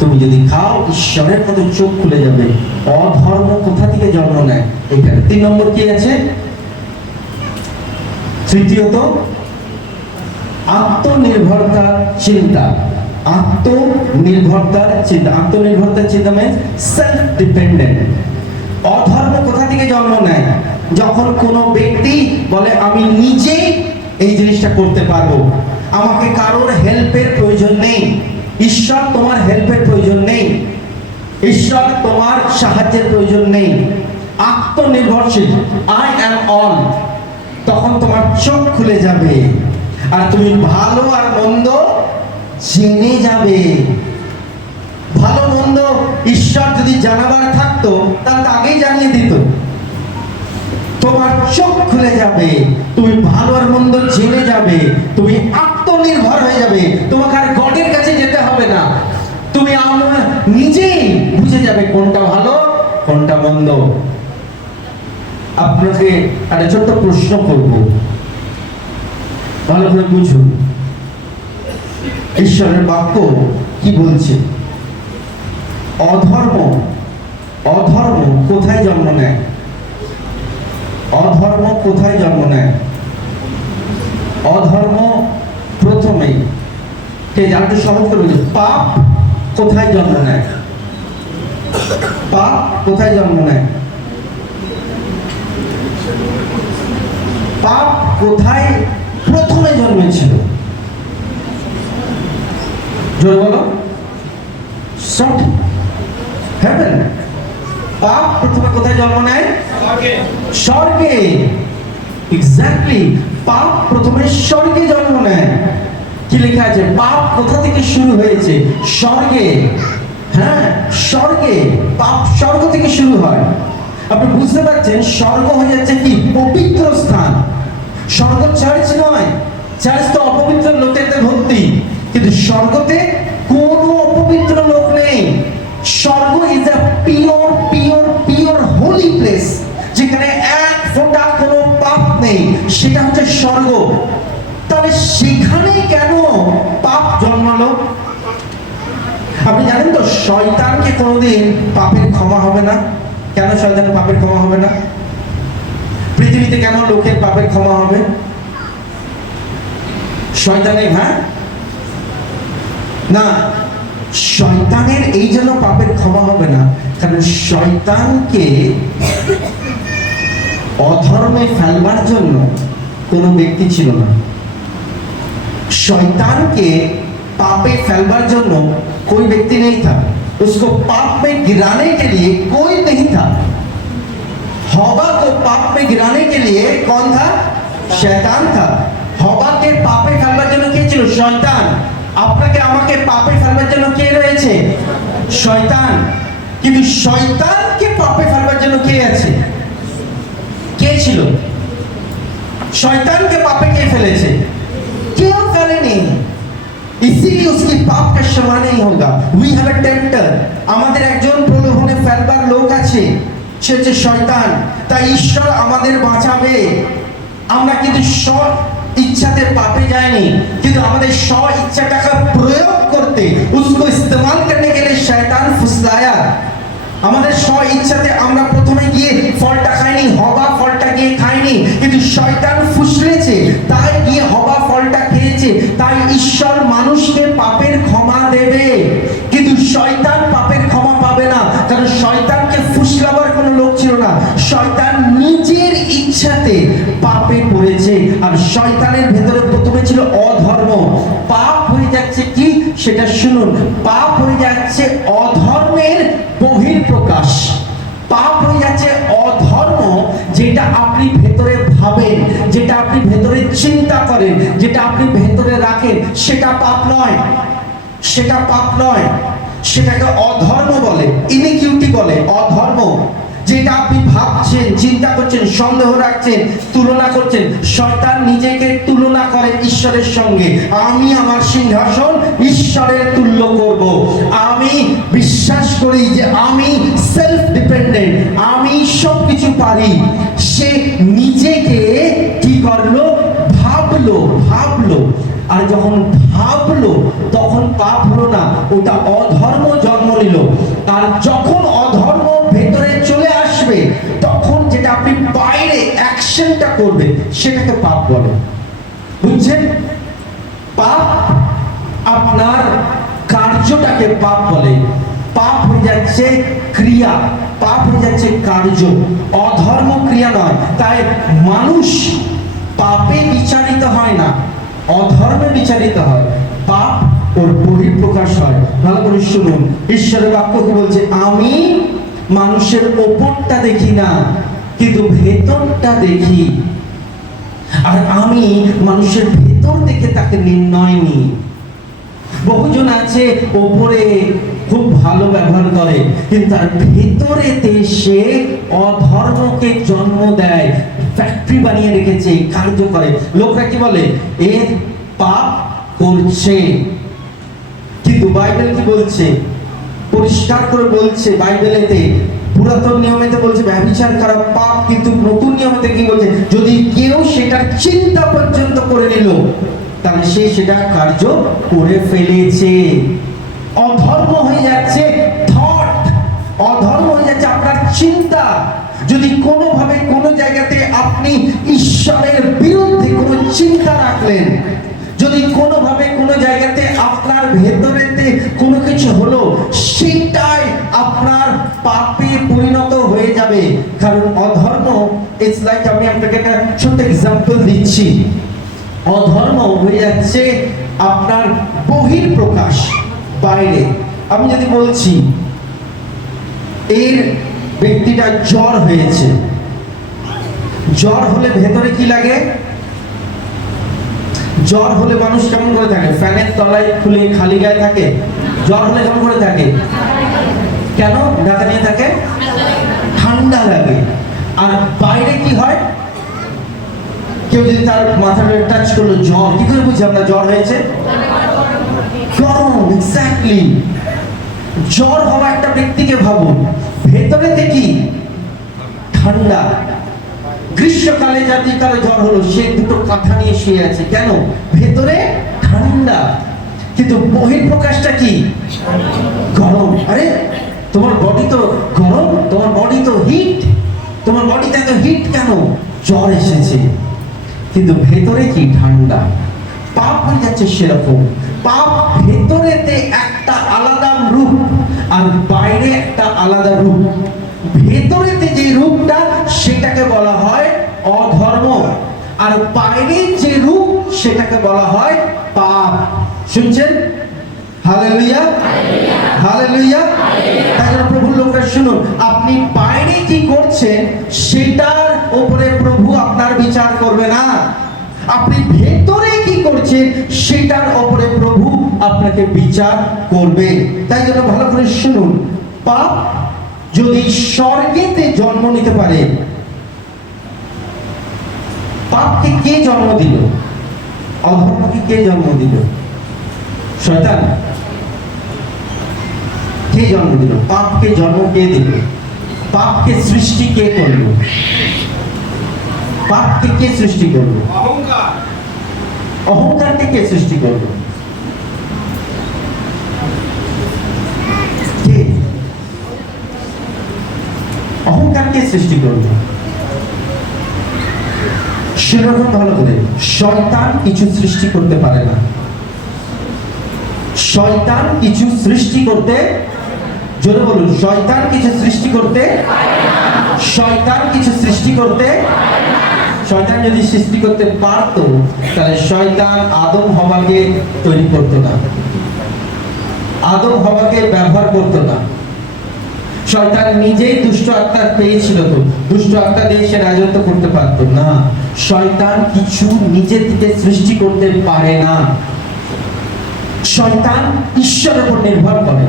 তুমি যদি খাও ঈশ্বরের মতো চোখ খুলে যাবে। অধর্ম কোথা থেকে জন্ম নেয়? এখানে 3 নম্বর কি আছে? তৃতীয়ত আত্মনির্ভরতার চিন্তা। আত্মনির্ভরতার চিন্তা মানে সেলফ ডিপেন্ডেন্ট। অধর্ম কোথা থেকে জন্ম নেয়? যখন কোনো ব্যক্তি বলে আমি নিজেই এই জিনিসটা করতে পারবো, আমাকে কারোর হেল্পের প্রয়োজন নেই। ঈশ্বর তোমার হেল্পের প্রয়োজন নেই, ঈশ্বর তোমার সাহায্যের প্রয়োজন নেই। আত্মনির্ভরশীল, আই অ্যাম অল, তখন তোমার চোখ খুলে যাবে আর তুমি ভালো আর মন্দ জেনে যাবে। ভালো মন্দ ঈশ্বর যদি জানাবার থাকতো তাহলে আগেই জানিয়ে দিত। তোমার চোখ খুলে যাবে, তুমি ভালো আর মন্দ জেনে যাবে, তুমি আত্মনির্ভর হয়ে যাবে। তোমাকে আর গডের কাছে যেতে হবে না, তুমি নিজেই বুঝে যাবে কোনটা ভালো কোনটা মন্দ। আপনাকে একটা ছোট্ট প্রশ্ন করব, ভালো করে বুঝুন ঈশ্বরের বাক্য কি বলছে। অধর্ম কোথায় জন্ম নেয়? অধর্ম কোথায় জন্ম নেয়? অধর্ম প্রথমেই কে জানতে সহজ করে বলছে, পাপ কোথায় জন্ম নেয়? পাপ কোথায় জন্ম নেয়? পাপ কোথায় প্রথমে জন্মেছিল? জোরে বলো। সঠিক, হেভেন। পাপ প্রথমে কোথায় জন্ম নেয়? স্বর্গে। এক্স্যাক্টলি, পাপ প্রথমে স্বর্গে জন্ম নেয়। কি লেখা আছে? পাপ কোথা থেকে শুরু হয়েছে? স্বর্গে। হ্যাঁ, স্বর্গে। পাপ স্বর্গ থেকে শুরু হয়। আপনি বুঝতে পারছেন, স্বর্গ হয়ে যাচ্ছে কি পবিত্র স্থান। স্বর্গ চার্চ নয়, চার্চ তো অপবিত্র লোকেদের ভর্তি, কিন্তু স্বর্গতে কোনো অপবিত্র লোক নেই। স্বর্গ is a pure pure pure Holi place, যেখানে এক ফোঁটা কোনো পাপ নেই, সেটা হচ্ছে স্বর্গ। তাহলে সেখানে কেন পাপ জন্মালো? আপনি জানেন তো, শয়তানকে কোনোদিন পাপের ক্ষমা হবে না। কেন শয়তানের পাপের ক্ষমা হবে না? পৃথিবীতে কেন লোকের পাপের ক্ষমা হবে? শয়তানের, হ্যাঁ না, শয়তানের এই জন্য পাপের ক্ষমা হবে না কারণ শয়তানকে অধর্মে ফেলবার জন্য কোনো ব্যক্তি ছিল না। শয়तान के पापे फैलवार जन्नो कोई व्यक्ति नहीं था, उसको पाप में गिराने के लिए कोई नहीं था। हवा को पाप में गिराने के लिए कौन था? शैतान था। हवा के पापे फैलवार जन्नो के ছিল শয়তান। আপনাকে আমাকে পাপে ফেলবার জন্য কে রয়েছে? শয়তান। কিন্তু শয়তানকে পাপে ফেলবার জন্য কে আছে? কে ছিল? শয়তানকে পাপে কে ফেলেছে? क्यों करे नहीं? इसीलिए उसकी पाप का क्षमा नहीं होगा। We have a tempter। আমাদের একজন প্রলোভনে ফেলবার লোক আছে, সে হচ্ছে শয়তান। তাই ঈশ্বর আমাদের বাঁচাবে। আমরা কিন্তু স্ব ইচ্ছাতে পাপে যায়নি, কিন্তু আমাদের স্ব ইচ্ছাটাকে প্রয়োগ করতে, उसको इस्तेमाल करने के लिए शैतान फुसलाया। আমাদের স্ব ইচ্ছাতে আমরা প্রথমে গিয়ে ফলটা খাইনি, হবা ফলটা গিয়ে খাইনি, কিন্তু শয়তান ফুসলেছে, তাই গিয়ে হবা ফলটা খেয়েছে। তাই ঈশ্বর মানুষকে পাপের ক্ষমা দেবে, কিন্তু শয়তান পাপের ক্ষমা পাবে না, কারণ শয়তানকে ফুসলাবার কোনো লোক ছিল না। শয়তান নিজের ইচ্ছাতে পাপে পড়েছে, আর শয়তানের ভেতরে প্রথমে ছিল অধর্ম। পাপ হয়ে যাচ্ছে কি সেটা শুনুন, পাপ হয়ে যাচ্ছে অধর্মের বহিঃপ্রকাশ। পাপ হয়ে যাচ্ছে অধর্ম, যেটা আপনি ভেতরে ভাবেন, যেটা আপনি ভেতরে চিন্তা করেন, যেটা আপনি ভেতরে রাখেন, সেটা পাপ নয়, সেটা পাপ নয়, সেটাকে অধর্ম বলে, ইনিকুইটি বলে। অধর্ম যেটা আপনি ভাবছেন, চিন্তা করছেন, সন্দেহ রাখছেন, তুলনা করছেন। শয়তান নিজেকে তুলনা করে ঈশ্বরের সঙ্গে। আমি আমার সিংহাসন ঈশ্বরের তুল্য করব। আমি বিশ্বাস করি যে আমি সেলফ ডিপেন্ডেন্ট, আমি সবকিছু পারি। সে নিজেকে কি করলো? ভাবলো। আর যখন ভাবলো তখন পাপ হলো না, ওটা অধর্ম আপনি বাইরে অ্যাকশনটা করবেন সেটাকে পাপ বলে। বুঝছেন? পাপ আপনার কার্যটাকে পাপ বলে। পাপ হয়ে যাচ্ছে ক্রিয়া, পাপ হয়ে যাচ্ছে কার্য, অধর্ম ক্রিয়া নয়। তাই মানুষ পাপে বিচারিত হয় না, অধর্মে বিচারিত হয়। পাপ ওর বহিঃপ্রকাশ হয়। ভালো করে শুনুন, ঈশ্বরের বাক্য কি বলছে? আমি মানুষের ওপরটা দেখি না, কিন্তু ভেতরটা দেখি। আর আমি মানুষের ভেতর দেখে তাকে নির্ণয় নিই। বহুজন আছে ওপরে খুব ভালো ব্যবহার করে, কিন্তু তার ভেতরেতে সে অধর্মকে জন্ম দেয়, ফ্যাক্টরি বানিয়ে রেখেছে, কার্য করে। লোকরা কি বলে? এর পাপ করছে। কিন্তু বাইবেল কি বলছে? পরিষ্কার করে বলছে বাইবেলেতে, পুরাতন নিয়মেতে বলছে ব্যভিচার করা পাপ, কিন্তু নতুন নিয়মেতে কি বলছে? যদি কেউ সেটার চিন্তা পর্যন্ত করে নিল, তাহলে সে সেটা কার্য করে ফেলেছে। অধর্ম হয়ে যাচ্ছে থট, অধর্ম হয়ে যাচ্ছে আপনার চিন্তা। যদি কোনোভাবে কোনো জায়গাতে আপনি ঈশ্বরের বিরুদ্ধে কোনো চিন্তা রাখলেন, যদি কোনোভাবে কোনো জায়গাতে আপনার ভেতরেতে কোনো কিছু হলো, সেটাই আপনার পাপে পরিণত হয়ে যাবে। কারণ অধর্ম, ইটস লাইক, আমি আপনাকে একটা ছোট্ট এক্সাম্পল দিচ্ছি। অধর্ম হয়ে যাচ্ছে আপনার বহিঃপ্রকাশ, বাইরে। আমি যদি বলছি এর ব্যক্তিটা জ্বর হয়েছে, জ্বর হলে ভেতরে কি লাগে? জ্বর হলে মানুষ কেমন করে থাকে? ফ্যানের তলায় খুলে খালি গায়ে থাকে। জ্বর হলে কেমন করে থাকে? কেন ঢাকা নিয়ে থাকে? ঠান্ডা লাগে। আর বাইরে কি হয়? কেউ যদি তার মাথাটা টাচ করলো, জ্বর, কি করে বুঝি আমরা জ্বর হয়েছে? গরম। এক্স্যাক্টলি। জ্বর হওয়া একটা ব্যক্তিকে ভাবুন, ভেতরেতে কি? ঠান্ডা। গ্রীষ্মকালে যদি কারো জ্বর হলো, সে দুটো কাঁথা নিয়ে শুয়ে আছে, কেন? ভেতরে ঠান্ডা, কিন্তু বহিঃপ্রকাশটা কি? গরম। আরে তোমার বডি তো গরম, তোমার বডি তো হিট, তোমার বডিতে এত হিট কেন? জ্বর এসেছে, কিন্তু ভেতরে কি? ঠান্ডা। পাপ হয়ে যাচ্ছে সেরকম। পাপ ভেতরেতে একটা আলাদা রূপ, আর বাইরে একটা আলাদা রূপ। ভেতরেতে যে রূপটা, সেটাকে বলা হয় অধর্ম, আর বাইরে যে রূপ, সেটাকে বলা হয় পাপ। শুনছেন? Hallelujah, hallelujah. তাই জন্য প্রভুর লোকরা শুনুন, আপনি বাইরে কি করছেন সেটার উপরে প্রভু আপনার বিচার করবে না। আপনি ভেতরে কি করছেন সেটার উপরে প্রভু আপনাকে বিচার করবে। তাই জন্য ভালো করে শুনুন, পাপ যদি স্বর্গেতে জন্ম নিতে পারে, পাপকে কে জন্ম দিল? অধর্মকে কে জন্ম দিল? শয়তান। কে জন্ম দিল? পাপকে জন্ম কে দিল? পাপকে সৃষ্টি কে করলো? পাপকে কে সৃষ্টি করলো? অহংকার। অহংকারকে কে সৃষ্টি করলো? কে? অহংকারকে সৃষ্টি করলো? সেরকম ভালো করে, শয়তান কিছু সৃষ্টি করতে পারে না। শয়তান কিছু সৃষ্টি করতে, জোরে বলুন, শয়তান কিছু সৃষ্টি করতে, শয়তান কিছু সৃষ্টি করতে। শয়তান যদি সৃষ্টি করতে পারতো, তাহলে শয়তান আদম হওয়াকে তৈরি করতো না, আদম হওয়াকে ব্যবহার করতো না। শয়তান নিজেই দুষ্ট আত্মা পেয়েছিল, তো দুষ্ট আত্মা দিয়ে সে রাজত্ব করতে পারতো না। শয়তান কিছু নিজে থেকে সৃষ্টি করতে পারে না। শয়তান ঈশ্বরের উপর নির্ভর করে,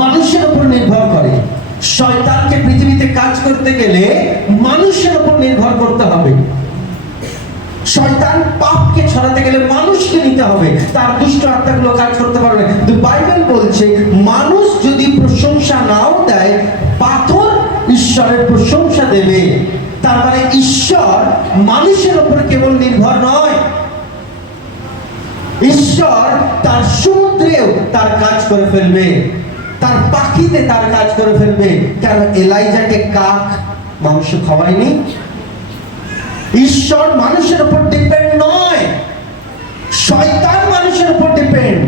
মানুষের উপর নির্ভর করে। শয়তানকে পৃথিবীতে কাজ করতে গেলে মানুষের উপর নির্ভর করতে হবে। শয়তান পাপকে ছড়াতে গেলে মানুষকে নিতে হবে, তার দুষ্ট আত্মাগুলো কাজ করতে পারবে। কিন্তু বাইবেল বলছে, মানুষ যদি প্রশংসা নাও দেয়, পাথর ঈশ্বরের প্রশংসা দেবে। তার মানে ঈশ্বর মানুষের উপর কেবল নির্ভর নয়, ঈশ্বর তার সমুদ্রেও তার কাজ করে ফেলবে, তার পাখিতে তার কাজ করে ফেলবে। কেন? এলাইজাকে কাক মাংস খাওয়ায়নি? ঈশ্বর মানুষের উপর ডিপেন্ড নয়, শয়তান মানুষের উপর ডিপেন্ড।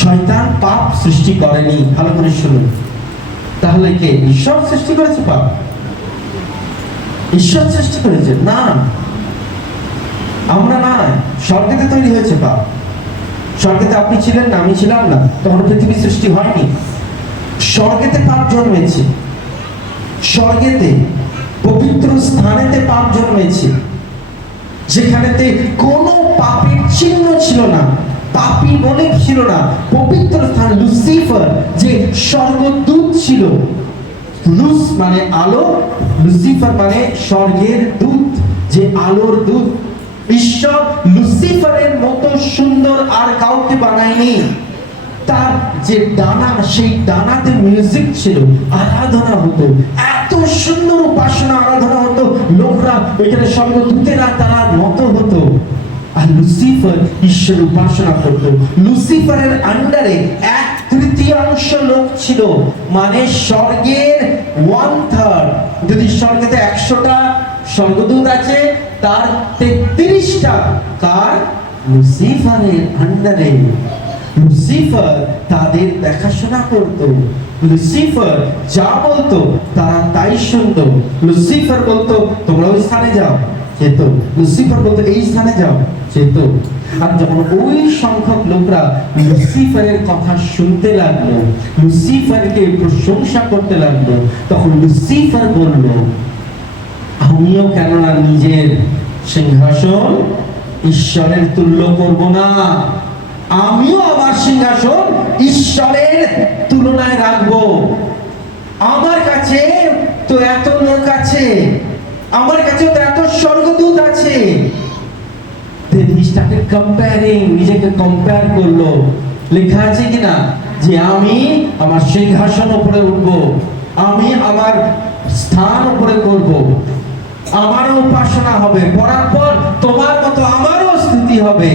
শয়তান পাপ সৃষ্টি করেনি, ভালো করে শুনুন। তাহলে কে? ঈশ্বর সৃষ্টি করেছে পাপ? ঈশ্বর সৃষ্টি করেছে না, আমরা না। স্বর্গেতে তৈরি হয়েছে পাপ। স্বর্গেতে আপনি ছিলেন না, আমি ছিলাম না, তখন পৃথিবী সৃষ্টি হয়নি। স্বর্গেতে পাপ জন্মেছে, স্বর্গেতে পবিত্র স্থানেতে পাপ জন্মেছে, যেখানেতে কোনো পাপের চিহ্ন ছিল না, পাপী বলে ছিল না। পবিত্র স্থান, লুসিফার যে স্বর্গদূত ছিল, লুস মানে আলো, লুসিফার মানে স্বর্গের দূত, যে আলোর দূত। ঈশ্বর লুসিফারের মতো সুন্দর আর কাউকে বানায়নি। তার যে ডানা, সেই ডানাতে মিউজিক ছিল, আরাধনা হতো, এত সুন্দর উপাসনা আরাধনা হতো, লোকরা ওইখানে স্বর্গদূতেরা তারা নত হতো। আর লুসিফার ঈশ্বর উপাসনা করত। লুসিফারের আন্ডারে 1/3 লোক ছিল, মানে স্বর্গের 1/3। যদি স্বর্গেতে 100টা স্বর্গদূত আছে, তার 33টা কার? লুসিফারের আন্ডারে। লুসিফার তাদের দেখাশোনা করত। লুসিফার যা বলতো তারা তাই শুনতো। লুসিফার বলতো তোমরা ওই স্থানে যাও, যেত। লুসিফার বলতো এই স্থানে যাও, যেত। আর যখন ওই সংখ্যক লোকরা লুসিফারের কথা শুনতে লাগলো, লুসিফারকে প্রশংসা করতে লাগলো, তখন লুসিফার বলল, আমিও কেননা নিজের সিংহাসন ঈশ্বরের তুল্য করব না, আমিও আমার সিংহাসন ঈশ্বরের তুলনায় রাখবো। আমার কাছে তো এত লোক আছে, আমার কাছে তো এত স্বর্গদূত আছে। নিজেকে কম্পেয়ার করলো। লেখা আছে কিনা যে আমি আমার সিংহাসন উপরে উঠবো, আমি আমার স্থান উপরে করব, আমারও উপাসনা হবে, পড়ার পর তোমার মতো আমারও স্তুতি হবে,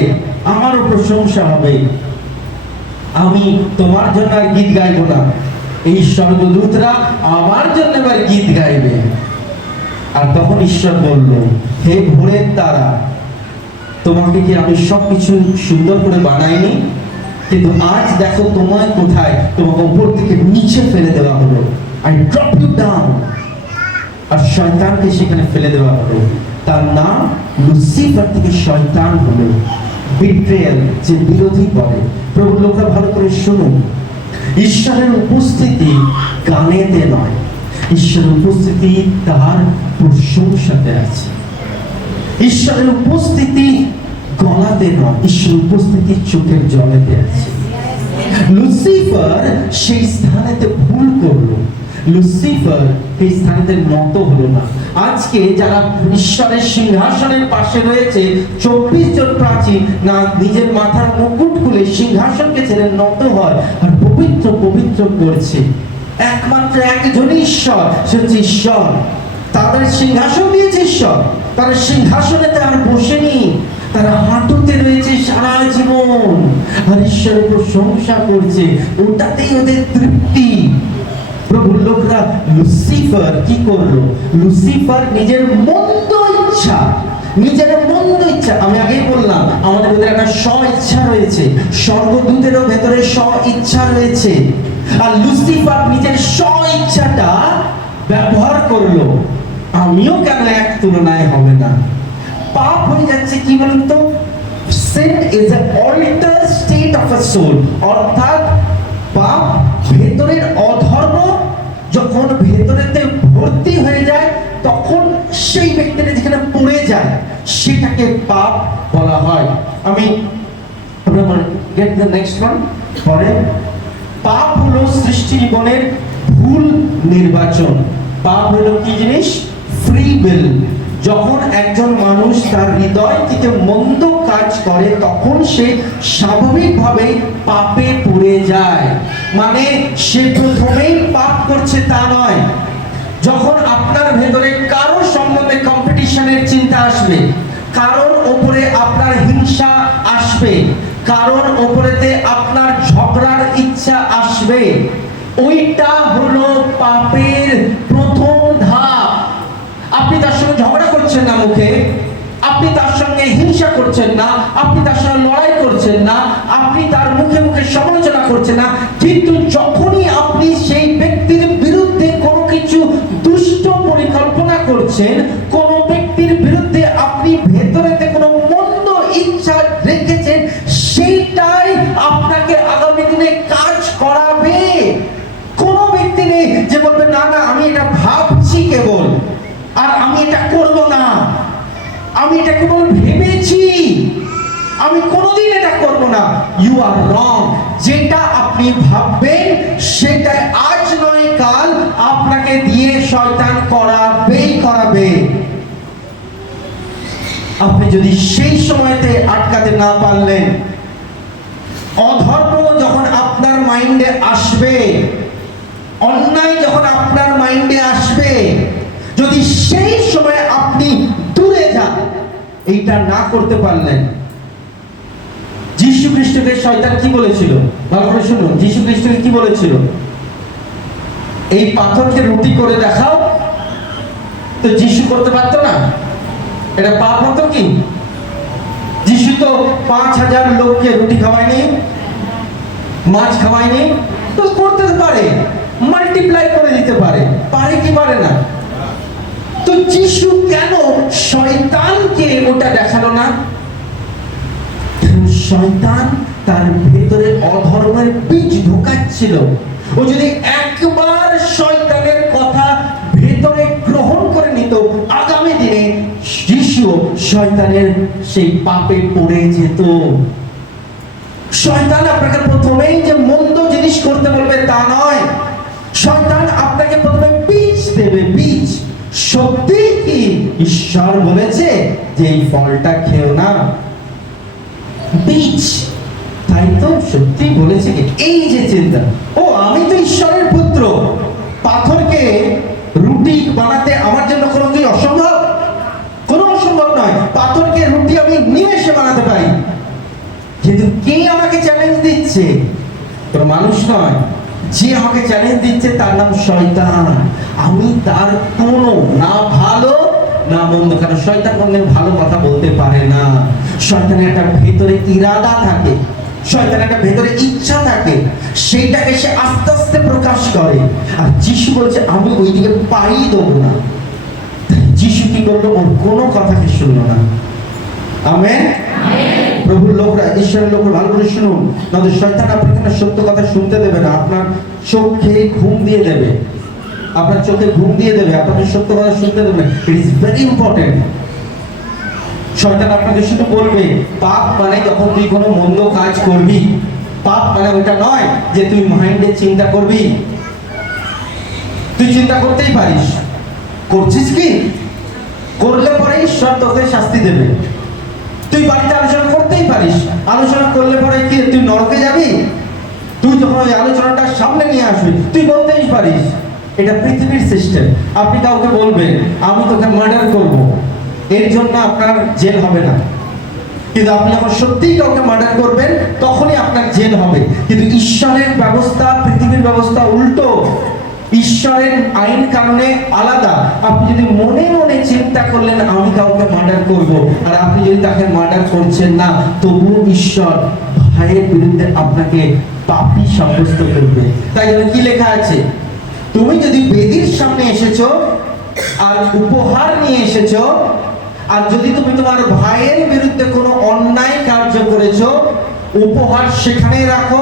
আমারও প্রশংসা হবে। আমি তোমার জন্য আর গীত গাইবো না, এই স্বর্গদূতরা আমার জন্য এবার গীত গাইবে। আর তখন ঈশ্বর বলল, হে ভোরের তারা, তোমাকে কি আমি সবকিছু সুন্দর করে বানাইনি? কিন্তু আজ দেখো তোমায় কোথায়, তোমাকে উপর থেকে নিচে ফেলে দেওয়া হলো। I drop you down। আর শয়তানকে সেখানে ফেলে দেওয়া হলো। তার নাম লুসিফার থেকে শয়তান হলো। বিট্রেয়াল, যে বিরোধী করে। প্রভু লোকরা ভালো করে শুনুন, ঈশ্বরের উপস্থিতি গানেতে নয়, ঈশ্বরের উপস্থিতি তার প্রশংসাতে আছে। ঈশ্বরের উপস্থিতি গলাতে নয়, ঈশ্বরের উপস্থিতি চোখের জলেতে আছে। লুসিফার সেই স্থানেতে ভুল করলো, লুসিফার এই স্থানেতে নত হলো না। আজকে যারা ঈশ্বরের সিংহাসনের পাশে রয়েছে, 24 জন প্রাচীন না নিজের মাথার মুকুট খুলে সিংহাসনকে ছেড়ে নত হয় আর পবিত্র পবিত্র করছে। একমাত্র একজনই ঈশ্বর, সে হচ্ছে ঈশ্বর। তাদের সিংহাসন দিয়েছে ঈশ্বর, তারা সিংহাসনে আর বসেনি, তারা হাঁটুতে রয়েছে সারা জীবন আর ঈশ্বরের প্রশংসা করছে, ওটাতেই ওদের তৃপ্তি। প্রভুর লোকরা লুসিফার কি করলো? লুসিফার নিজের মন্দ ইচ্ছা, নিজের মন্দ ইচ্ছা, আমি আগেই বললাম আমাদের ভেতরে একটা স্ব ইচ্ছা রয়েছে, স্বর্গদূতেরও ভেতরে স্ব ইচ্ছা রয়েছে। আর লুসিফার নিজের স্ব ইচ্ছাটা ব্যবহার করলো, আমিও কেন এক তুলনায় হবে না। পাপ হয়ে যাচ্ছে কি বলুন তো? Sin is an altered state of a soul। অর্থাৎ পাপ, ভেতরের অধর্ম যখন ভেতরেতে ভর্তি হয়ে যায়, তখন সেই ব্যক্তিটা যেখানে পড়ে যায় সেটাকে পাপ বলা হয়। আমি গেট দ্য নেক্সট ওয়ান। পরে পাপ হলো সৃষ্টি জীবনের ভুল নির্বাচন। পাপ হলো কি জিনিস? Free will. যখন একজন মানুষ তার হৃদয় থেকে মন্দ কাজ করে, তখন সে স্বাভাবিকভাবে পাপে পড়ে যায়। মানে সে প্রথমেই পাপ করছে তা নয়। যখন আপনার ভেতরে কারো সম্বন্ধে কম্পিটিশনের চিন্তা আসবে, কারোর ওপরে আপনার হিংসা আসবে, কারোর ওপরেতে আপনার ঝগড়ার ইচ্ছা আসবে, ওইটা হলো পাপের প্রথম ধাপ। আপনি তার সঙ্গে ঝগড়া করছেন না মুখে, আপনি তার সঙ্গে হিংসা করছেন না, আপনি তার সঙ্গে লড়াই করছেন না, আপনি তার মুখে মুখে সমালোচনা করছেন না, কিন্তু যখনই আপনি সেই ব্যক্তির বিরুদ্ধে কোনো কিছু দুষ্ট পরিকল্পনা করছেন, কোন ব্যক্তির বিরুদ্ধে আপনি ভেতরেতে কোনো মন্দ ইচ্ছা রেখেছেন, সেইটাই আপনাকে আগামী দিনে কাজ করাবে। কোনো ব্যক্তি নেই যে বলবে না না আমি এটা ভাবছি কেবল, আর আমি এটা করব না, আমি এটা কেবল ভেবেছি, আমি কোনোদিন এটা করব না। ইউ আর রং। যেটা আপনি ভাববেন সেটাই আজ নয় কাল আপনাকে দিয়ে শয়তান করাবেই করাবে। আপনি যদি সেই সময়তে আটকাতে না পারলেন, অধর্ম যখন আপনার মাইন্ডে আসবে, অন্যায় যখন আপনার মাইন্ডে আসবে, যদি সেই সময় আপনি দূরে যান, এইটা না করতে পারলেন। যীশু খ্রিস্টকে শয়তান কি বলেছিল? ভালো করে শুনুন, যীশু খ্রিস্টকে কি বলেছিল? এই পাথরকে রুটি করে দেখাও। তো যীশু করতে পারতো না? এটা পাপ হতো কি? যীশু তো 5000 লোককে রুটি খাওয়ায়নি, মাছ খাওয়ায়নি, তো করতে পারে, মাল্টিপ্লাই করে দিতে পারে, পারে কি পারে না? তো যীশু কেন শয়তানকে ওটা দেখালো না? শয়তান তার ভেতরে অধর্মের বীজ ঢোকাচ্ছিল। ও যদি একবার শয়তানের কথা ভেতরে গ্রহণ করে নিত, আগামী দিনে যীশু শয়তানের সেই পাপে পড়ে যেত। শয়তান আপনাকে প্রথমেই যে মন্দ জিনিস করতে বলবে তা নয়, শয়তান আপনাকে প্রথমে বীজ দেবে, বীজ। সত্যি কি ঈশ্বর বলেছে যে এই ফলটা খেও না? বীজ, তাই তো সত্যি বলেছে কি? এই যে চিন্তা, ও আমি তো ঈশ্বরের পুত্র, পাথরকে রুটি বানাতে আমার জন্য কোনো কি অসম্ভব? কোনো অসম্ভব নয়। পাথরকে রুটি আমি নিমেষে বানাতে পারি। কিন্তু কে আমাকে চ্যালেঞ্জ দিচ্ছে? কোনো মানুষ নয়, যে আমাকে চ্যালেঞ্জ দিচ্ছে তার নাম শয়তান। আমি তার কোনো না ভালো না মন্দ, কারণ শয়তান কোনদিন ভালো কথা বলতে পারে না। শয়তানের একটা ভেতরে ইরাদা থাকে, শয়তানের একটা ভেতরে ইচ্ছা থাকে, সেইটাকে সে আস্তে আস্তে প্রকাশ করে। আর যিশু বলছে আমি ওই দিকে পাই দেবো না। যিশু কি করলো? ওর কোনো কথাকে শুনলো না। আমেন। প্রভুর লোকরা, ঈশ্বরের লোকরা ভালো করে শুনুন, নয়তো শয়তান আপনাকে সত্য কথা শুনতে দেবে না, আপনার চোখে ঘুম দিয়ে দেবে, আপনার চোখে ঘুম দিয়ে দেবে, আপনাকে সত্য কথা শুনতে দেবে না। It is very important. শয়তান আপনাকে শুধু বলবে পাপ মানে যখন তুই কোনো মন্দ কাজ করবি, পাপ মানে ওটা নয় যে তুই মাইন্ডে চিন্তা করবি। তুই চিন্তা করতেই পারিস, করছিস কি? করলে পরে ঈশ্বর তোকে শাস্তি দেবে। তুই বাড়িতে আলোচনা করতেই পারিস, আলোচনা করলে পরে কি তুই নরকে যাবি? তুই যখন ওই আলোচনাটা সামনে নিয়ে আসবি, তুই বলতেই পারিস এটা পৃথিবীর সিস্টেম। আপনি কাউকে বলবেন আমি তোকে মার্ডার করব, এর জন্য আপনার জেল হবে না। কিন্তু আপনি যখন সত্যিই কাউকে মার্ডার করবেন তখনই আপনার জেল হবে। কিন্তু ঈশ্বরের ব্যবস্থা, পৃথিবীর ব্যবস্থা উল্টো। ঈশ্বরের আইন কানুনে আলাদা। আপনি যদি মনে মনে চিন্তা করলেন আমি কাউকে মার্ডার করব, আর আপনি যদি তাকে মার্ডার করছেন না, তবুও ঈশ্বর ভাইয়ের বিরুদ্ধে আপনাকে পাপী সাব্যস্ত করবে। তাই জন্য কি লেখা আছে? তুমি যদি বেদির সামনে এসেছো আর উপহার নিয়ে এসেছো, আর যদি তুমি তোমার ভাইয়ের বিরুদ্ধে কোনো অন্যায় কার্য করেছো, উপহার সেখানেই রাখো,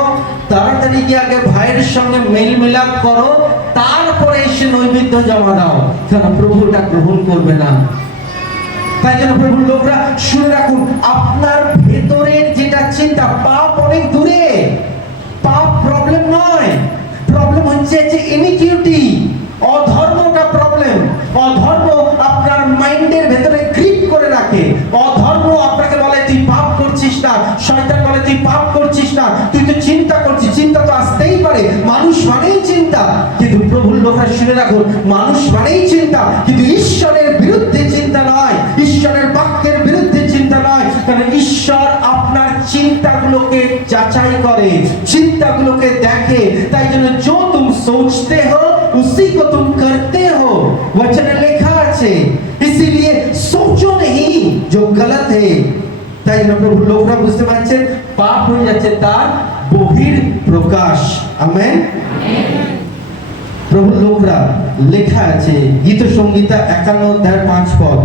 তাড়াতাড়ি গিয়ে আগে ভাইয়ের সঙ্গে মেল মিলাপ করো, তারপরে এসে নৈবেদ্য জমা দাও, কারণ প্রভুটা গ্রহণ করবে না। তাই জন্য প্রভুর লোকরা শুনে রাখুন, আপনার ভেতরের যেটা চিন্তা, পাপ অনেক দূরে। পাপ প্রবলেম নয়, প্রবলেম হচ্ছে যে ইনিকুইটি, অধর্মটা প্রবলেম। অধর্ম আপনার মাইন্ডের ভেতরে গ্রিপ করে রাখে। অধর্ম আপনাকে বলে তুই পাপ করছিস না, শয়তান বলে তুই পাপ করছিস না, তুই তো চিন্তা করছিস। চিন্তা তো আসতেই পারে, মানুষ মানেই চিন্তা। কিন্তু প্রভুর লোকরা শুনে রাখুন, মানুষ মানেই চিন্তা, কিন্তু ঈশ্বরের বিরুদ্ধে চিন্তা নয়, ঈশ্বরের বাক্যের বিরুদ্ধে চিন্তা নয়। কারণ ঈশ্বর আপনার চিন্তাগুলোকে যাচাই করে, চিন্তাগুলোকে দেখে। তাই জন্য जो तुम सोचते हो उसी को तुम करते हो, वचन लिखा আছে। इसीलिए सोचो नहीं जो गलत है। তাই না প্রভু লোকরা বুঝতে পারছেন পাপ হয়ে যাচ্ছে তার বহির প্রকাশ। আমেন। প্রভু লোকরা লেখা আছে গীত সংহিতা 51 অধ্যায় 5 পদ।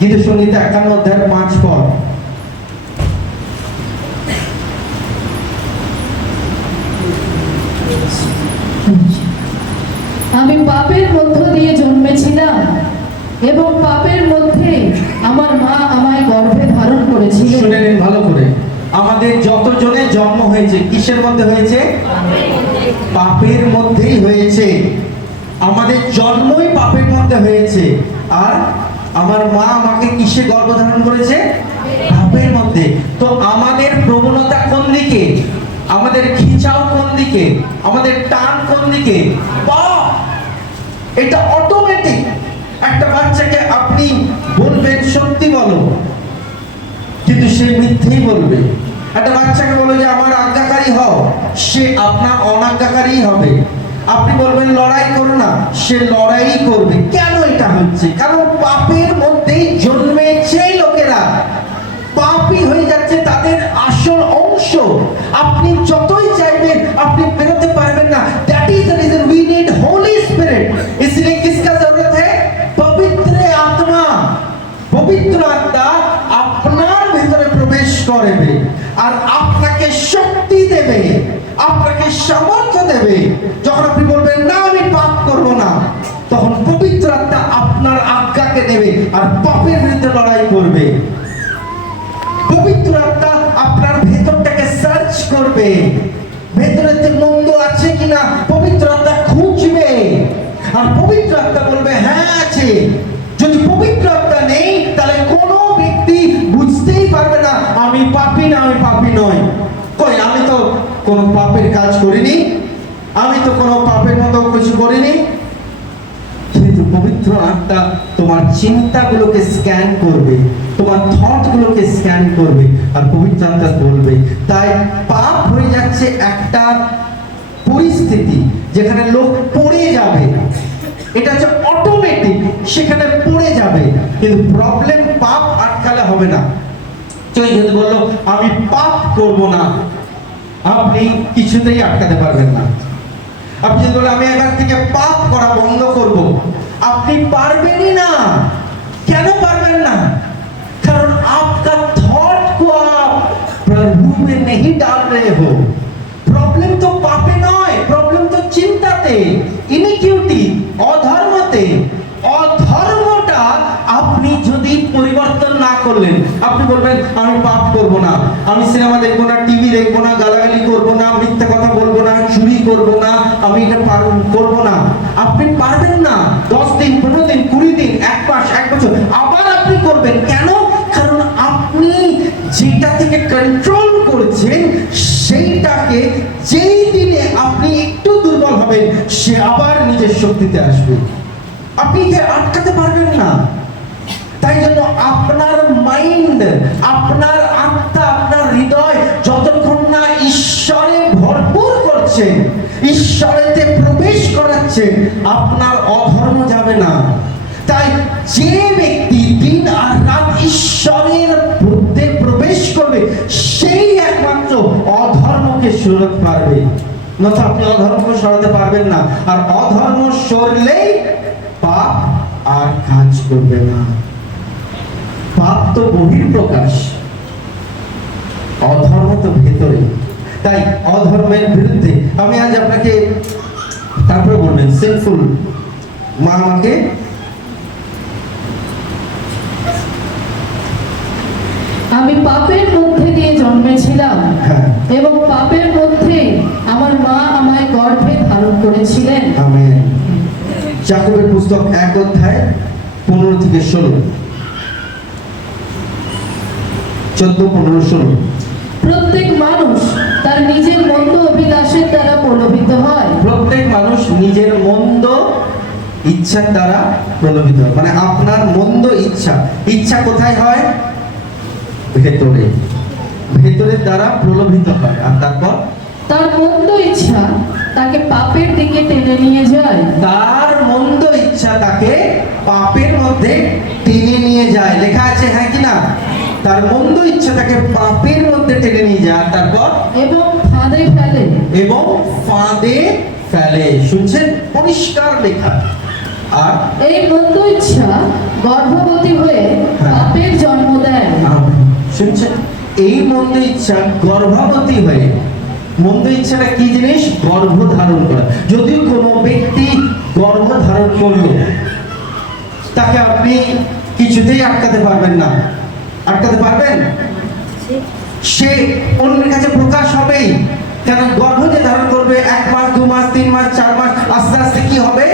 গীত সংহিতা 51 অধ্যায় 5 পদ। আমি পাপের মধ্য দিয়ে জন্মেছিলাম এবং পাপের মধ্যে আমার মা আমায় গর্ভে ধারণ করেছিল। শুনে নিন ভালো করে, আমাদের যতজনের জন্ম হয়েছে কিসের মধ্যে হয়েছে? পাপের মধ্যেই হয়েছে। আমাদের জন্মই পাপের মধ্যে হয়েছে। আর আমার মা আমাকে কিসে গর্ভধারণ করেছে? পাপের মধ্যে। তো আমাদের প্রবণতা কোন দিকে? আমাদের খিঁচাও কোন দিকে? আমাদের টান কোন দিকে? পাপ। এটা অটোমেটিক। একটা বাচ্চাকে আপনি বলবেন সত্যি বলো, কিন্তু সে মিথ্যেই বলবে। একটা বাচ্চাকে বলো যে আমার আজ্ঞাকারী হও, সে আপনার অনাজ্ঞাকারী হবে। আপনি বলবেন লড়াই করো না, সে লড়াই করবে। কেন এটা হচ্ছে? কারণ পাপের মধ্যেই জন্মেছে লোকেরা, পাপই হয়ে যাচ্ছে তাদের আসল অংশ। আপনি যতই চাইবেন আপনি বেরোতে পারবেন না। That is the reason we need holy spirit. इसलिए किसका जरूरत है? পবিত্র আত্মা। পবিত্র আত্মা আপনার ভিতরে প্রবেশ করবে আর আপনাকে শক্তি দেবে, আপনাকে সামর্থ্য দেবে। যখন আপনি বলবেন না আমি পাপ করব না, তখন পবিত্র আত্মা আপনার আজ্ঞাকে দেবে আর পাপের বিরুদ্ধে লড়াই করবে। পবিত্র আত্মা আপনার ভেতরটাকে সার্চ করবে, ভেতরেতে মন্দ আছে কিনা পবিত্র আত্মা খুঁজবে। আর পবিত্র আত্মা বলবে হ্যাঁ আছে। যদি পবিত্র আত্মা নেই তাহলে কোনো ব্যক্তি বুঝতেই পারবে না আমি পাপী না, আমি পাপী নয়। কই, আমি তো কোনো পাপের কাজ করিনি, আমি তো কোনো পাপের মতো কিছু করিনি। কিন্তু পবিত্র আত্মা তোমার চিন্তাগুলোকে স্ক্যান করবে, তোমার থটগুলোকে স্ক্যান করবে আর পবিত্র আত্মা বলবে। তাই পাপ হয়ে যাচ্ছে একটা পরিস্থিতি যেখানে লোক পড়ে যাবে। এটা হচ্ছে অটোমেটিক, সেখানে পড়ে যাবে। কিন্তু প্রবলেম পাপ আটকালে হবে না। কেউ যদি বললো আমি পাপ করব না, আপনি কিছুতেই আটকাতে পারবেন না। আপনি যদি বলেন আমি এবার থেকে পাপ করা বন্ধ করব, আপনি পারবেনই না। কেন পারবেন না? কারণ आपका थॉट को आप प्रभु में नहीं डाल रहे हो। प्रॉब्लम तो पापे नয়, प्रॉब्लम तो চিন্তাতে, ইনিকুইটি, অধর্মতে। অধর্মটা আপনি যদি পরিবর্তন না করলেন, আপনি বলবেন আমি পাপ করব না, আমি সিনেমা দেখবো না, টিভি দেখবো না, গালাগালি করবো না, মিথ্যা কথা বলবো না, চুরি করবো না, আমি এটা করবো না। আপনি পারবেন না। 10 দিন, 15 দিন, 20 দিন, 1 মাস, 1 বছর আবার আপনি করবেন। কেন? কারণ আপনি যেটা থেকে কন্ট্রোল করছেন সেইটাকে যেই দিনে আপনি একটু দুর্বল হবেন সে আবার নিজের শক্তিতে আসবে। আপনি কে আটকাতে পারবেন না। তাই জন্য আপনার মাইন্ড, আপনার আত্মা, আপনার হৃদয় যতক্ষণ না ঈশ্বরে ভরপুর করছেন, ঈশ্বরেতে প্রবেশ করাচ্ছেন, আপনার অধর্ম যাবে না। তাই যে ব্যক্তি দিন আর রাত ঈশ্বরের মধ্যে প্রবেশ করবে সেই একমাত্র অধর্মকে সরাতে পারবে। নয়তো আপনি অধর্মকে সরাতে পারবেন না। আর অধর্ম সরলেই পাপ আর কাজ করবে না। পাপ তো বহিঃপ্রকাশ, অধর্ম তো ভেতরে। তাই অধর্মের বিরুদ্ধে আমি আজ আপনাকে, তারপরে বলবেন সিনফুল মা আমাকে আমি পাপের মধ্যে দিয়ে জন্মেছিলাম হ্যাঁ। এবং পাপের মধ্যে আমার মা আমায় গর্ভে ধারণ করেছিলেন। আমেন। যাকবের পুস্তক 1 অধ্যায় 15 থেকে 16, 14, 15, 16। প্রত্যেক মানুষ তার নিজের মন্দ অভিলাষের দ্বারা প্রলোভিত হয়। প্রত্যেক মানুষ নিজের মন্দ ইচ্ছার দ্বারা প্রলোভিত হয়। মানে আপনার মন্দ ইচ্ছা, ইচ্ছা কোথায় হয়? ভেতরে, ভেতরের দ্বারা প্রলোভিত হয়। আর তারপর তার মন্দ ইচ্ছা তাকে পাপের দিকে টেনে নিয়ে যায়। তার মন্দ ইচ্ছা তাকে পাপের মধ্যে টেনে নিয়ে যায়। লেখা আছে হ্যাঁ কি না? তার মন্দ ইচ্ছা তাকে পাপের মধ্যে টেনে নিয়ে যায়, তারপর এবং ফাঁদে ফেলে। এবং ফাঁদে ফেলে। শুনছেন? পরিষ্কার লেখা। আর এই মন্দ ইচ্ছা গর্ভবতী হয়ে পাপের জন্ম দেয়। শুনছেন? এই মন্দ ইচ্ছা গর্ভবতী হয়ে, মন্দ ইচ্ছাটা কি জিনিস? গর্ভ ধারণ করা। যদি কোনো ব্যক্তি গর্ভ ধারণ করলো, তাকে আপনি কিছুতেই আটকাতে পারবেন না। আটকাতে পারবেন? সে অন্যের কাছে প্রকাশ হবেই। কেন? গর্ভ যে ধারণ করবে 1 মাস 2 মাস 3 মাস 4 মাস, আস্তে আস্তে কি হবে?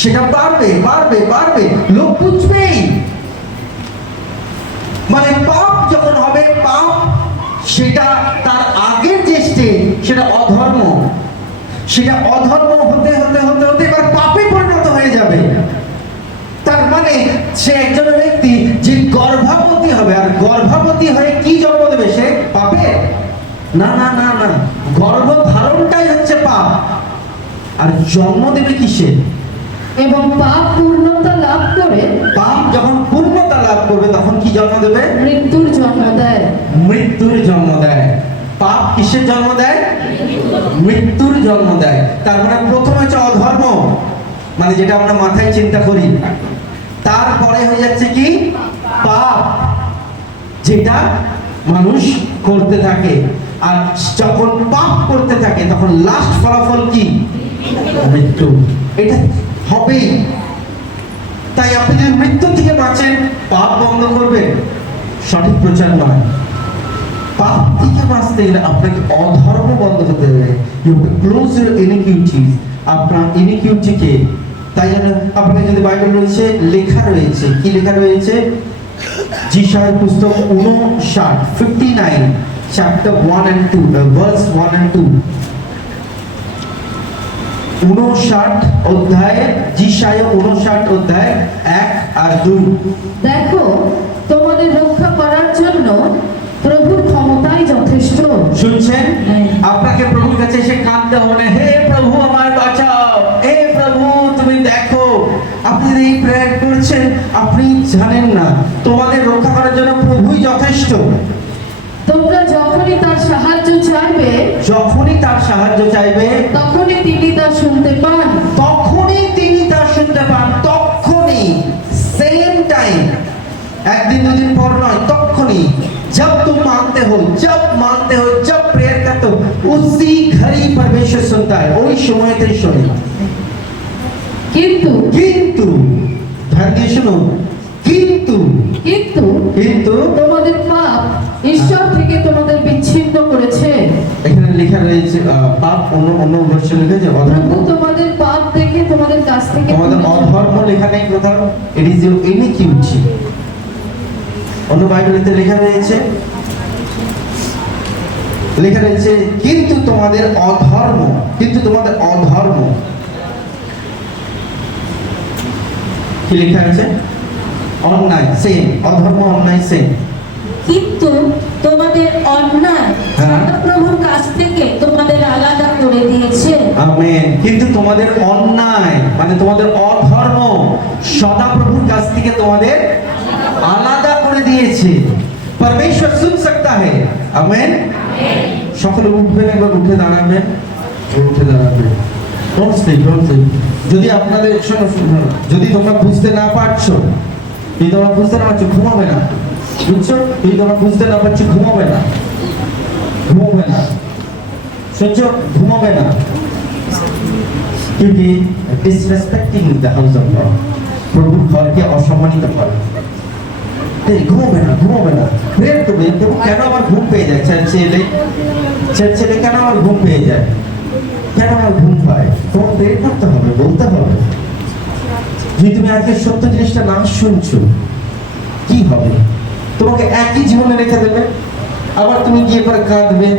সেটা বাড়বে বাড়বে বাড়বে, লোক বুঝবেই। মানে পাপ যখন হবে, পাপ সেটা তার আগের যে স্টেজ, সেটা অধর্ম। সেটা অধর্ম হতে হতে হতে হতে এবার পাপে পরিণত হয়ে যাবে। তার মানে সে একজন ব্যক্তি যে গর্ভবতী হবে, আর গর্ভবতী হয়ে কি জন্ম দেবে? সে পাপে? না না না না, গর্ভ ধারণটাই হচ্ছে পাপ। আর জন্ম দেবে কিসে? এবং পাপ পূর্ণতা লাভ করে, পাপ যখন পূর্ণতা লাভ করবে তখন কি জন্ম দেবে? মৃত্যুর জন্ম দেয়। মৃত্যুর জন্ম দেয়। পাপ কিসের জন্ম দেয়? মৃত্যুর জন্ম দেয়। তার মানে প্রথমে হচ্ছে অধর্ম, মানে যেটা আমরা মাথায় চিন্তা করি। তারপরে হয়ে যাচ্ছে কি? পাপ, যেটা মানুষ করতে থাকে। আর যখন পাপ করতে থাকে তখন লাস্ট ফলাফল কি? মৃত্যু। এটা হবেই। তাই আপনি যদি মৃত্যু থেকে বাঁচেন, পাপ বন্ধ করবেন, সঠিক প্রচার নয়। পাপ থেকে বাঁচতে গেলে আপনাকে অধর্ম বন্ধ করতে হবে। You have to close your iniquities, আপনার ইনিকুইটিকে। তাই জন্য আপনাকে যদি বাইবেল রয়েছে, লেখা রয়েছে, কি লেখা রয়েছে? যিশায়ার পুস্তক 59 চ্যাপ্টার 1 and 2, ভার্স 1 and 2। 59 অধ্যায়, যিশায়া 59 অধ্যায় 1 আর 2। দেখো, তোমাদের রক্ষা করার জন্য প্রভুর ক্ষমতাই যথেষ্ট। শুনছেন? হ্যাঁ। আপনাকে প্রভুর কাছে এসে কাঁদতে হবে না, হে প্রভু আমায় বাঁচাও, হে প্রভু তুমি দেখো। আপনি এই প্রেয়ার করছেন, আপনি জানেন না তোমাদের রক্ষা করার জন্য প্রভুই যথেষ্ট। তোমরা যখনই তার সাহায্য চাইবে, যখনই তার সাহায্য চাইবে, তখনই তিনি তা শুনতে পান। তখনই তিনি তা শুনতে পান। তখনই, সেম টাইম, একদিন দুদিন পর নয়, তখনই। जब तुम मांगते हो, जब प्रेयर करते हो, उसी घड़ी परमेश्वर सुनता है, ওই সময়তেই শোনে। কিন্তু কিন্তু ধ্যান দিয়ে শুনো, কিন্তু কিন্তু কিন্তু তোমাদের পাপ ঈশ্বর থেকে তোমাদের বিচ্ছিন্ন করেছে। এখানে লেখা রয়েছে পাপ, অন্য ভার্সে লিখেছে অধর্ম। প্রভু তোমাদের পাপ দেখে তোমাদের কাছ থেকে তোমাদের অধর্ম লেখা নেই কোথাও। It is your iniquity. অন্য বাইবেলেতে লেখা রয়েছে কিন্তু তোমাদের অধর্ম, কিন্তু তোমাদের অধর্ম। কি লেখা আছে? অন্যায়, সেম। অধর্ম, অন্যায়, সেম। কিন্তু তোমাদের অন্যায় হ্যাঁ। প্রভুর কাছ থেকে তোমাদের আলাদা করে দিয়েছে। আমেন। কিন্তু তোমাদের অন্যায় মানে তোমাদের অধর্ম সদাপ্রভুর কাছ থেকে তোমাদের আলাদা করে দিয়েছে। परमेश्वर सुन सकता है। আমেন। সকলে উঠবেন, একবার উঠে দাঁড়াবেন, উঠে দাঁড়াবেন। Don't sleep, don't sleep. যদি আপনাদের শোনো, যদি তোমরা বুঝতে না পারছো, যদি তোমরা বুঝতে না পারছো, ঘুমাবে না। বুঝছো? যদি তোমরা বুঝতে না পারছো, ঘুমাবে না, ঘুমাবে না। সহ্য, ঘুমাবে না। क्योंकि disrespecting the house of God, প্রভুর ঘরকে অসম্মানিত করে। ঘুমাবে না, ঘুমাবে না। প্রেয়ার করবে, কেন আমার ঘুম পেয়ে যায়? চার্চে এলে কেন আমার ঘুম পেয়ে যায়? কেন আমার ঘুম পায়? তোমার প্রেয়ার করতে হবে, বলতে হবে। যদি তুমি আজকে সত্য জিনিসটা না শুনছো, কি হবে? তোমাকে একই জীবনে রেখে দেবে, আবার তুমি গিয়ে পরে কাঁদবে,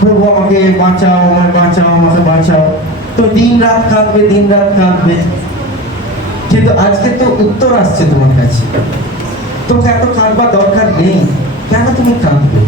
প্রভু আমাকে বাঁচাও, আমাকে বাঁচাও, আমাকে বাঁচাও। তো দিন রাত কাঁদবে, দিন রাত কাঁদবে। কিন্তু আজকে তো উত্তর আসছে তোমার কাছে। তোমাকে এত কাঁদবার দরকার নেই। কেন তুমি কাঁদবে?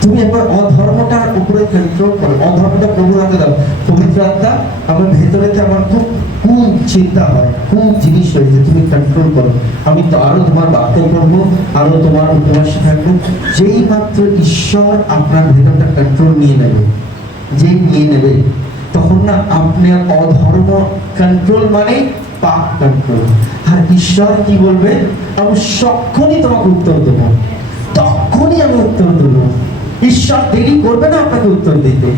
তুমি একবার অধর্মটার উপরে কন্ট্রোল করো, অধর্মটা প্রভুর হাতে দাও। পবিত্র আত্মা, আমার ভেতরেতে আমার খুব কোন চিন্তা হয়, কোন জিনিস হয়েছে, তুমি কন্ট্রোল করো। আমি তো আরো তোমার বাক্য পড়বো, আরো তোমার উপবাসে থাকবো। যেই মাত্র ঈশ্বর আপনার ভেতরটা কন্ট্রোল নিয়ে নেবে, যে নিয়ে নেবে, তখন না আপনার অধর্ম কন্ট্রোল মানে পাপ কন্ট্রোল। আর ঈশ্বর কি বলবে? আমি সক্ষণই তোমাকে উত্তর দেবো, তখনই আমি উত্তর দেবো। ঈশ্বর দেরি করবে না আপনাকে উত্তর দিতে।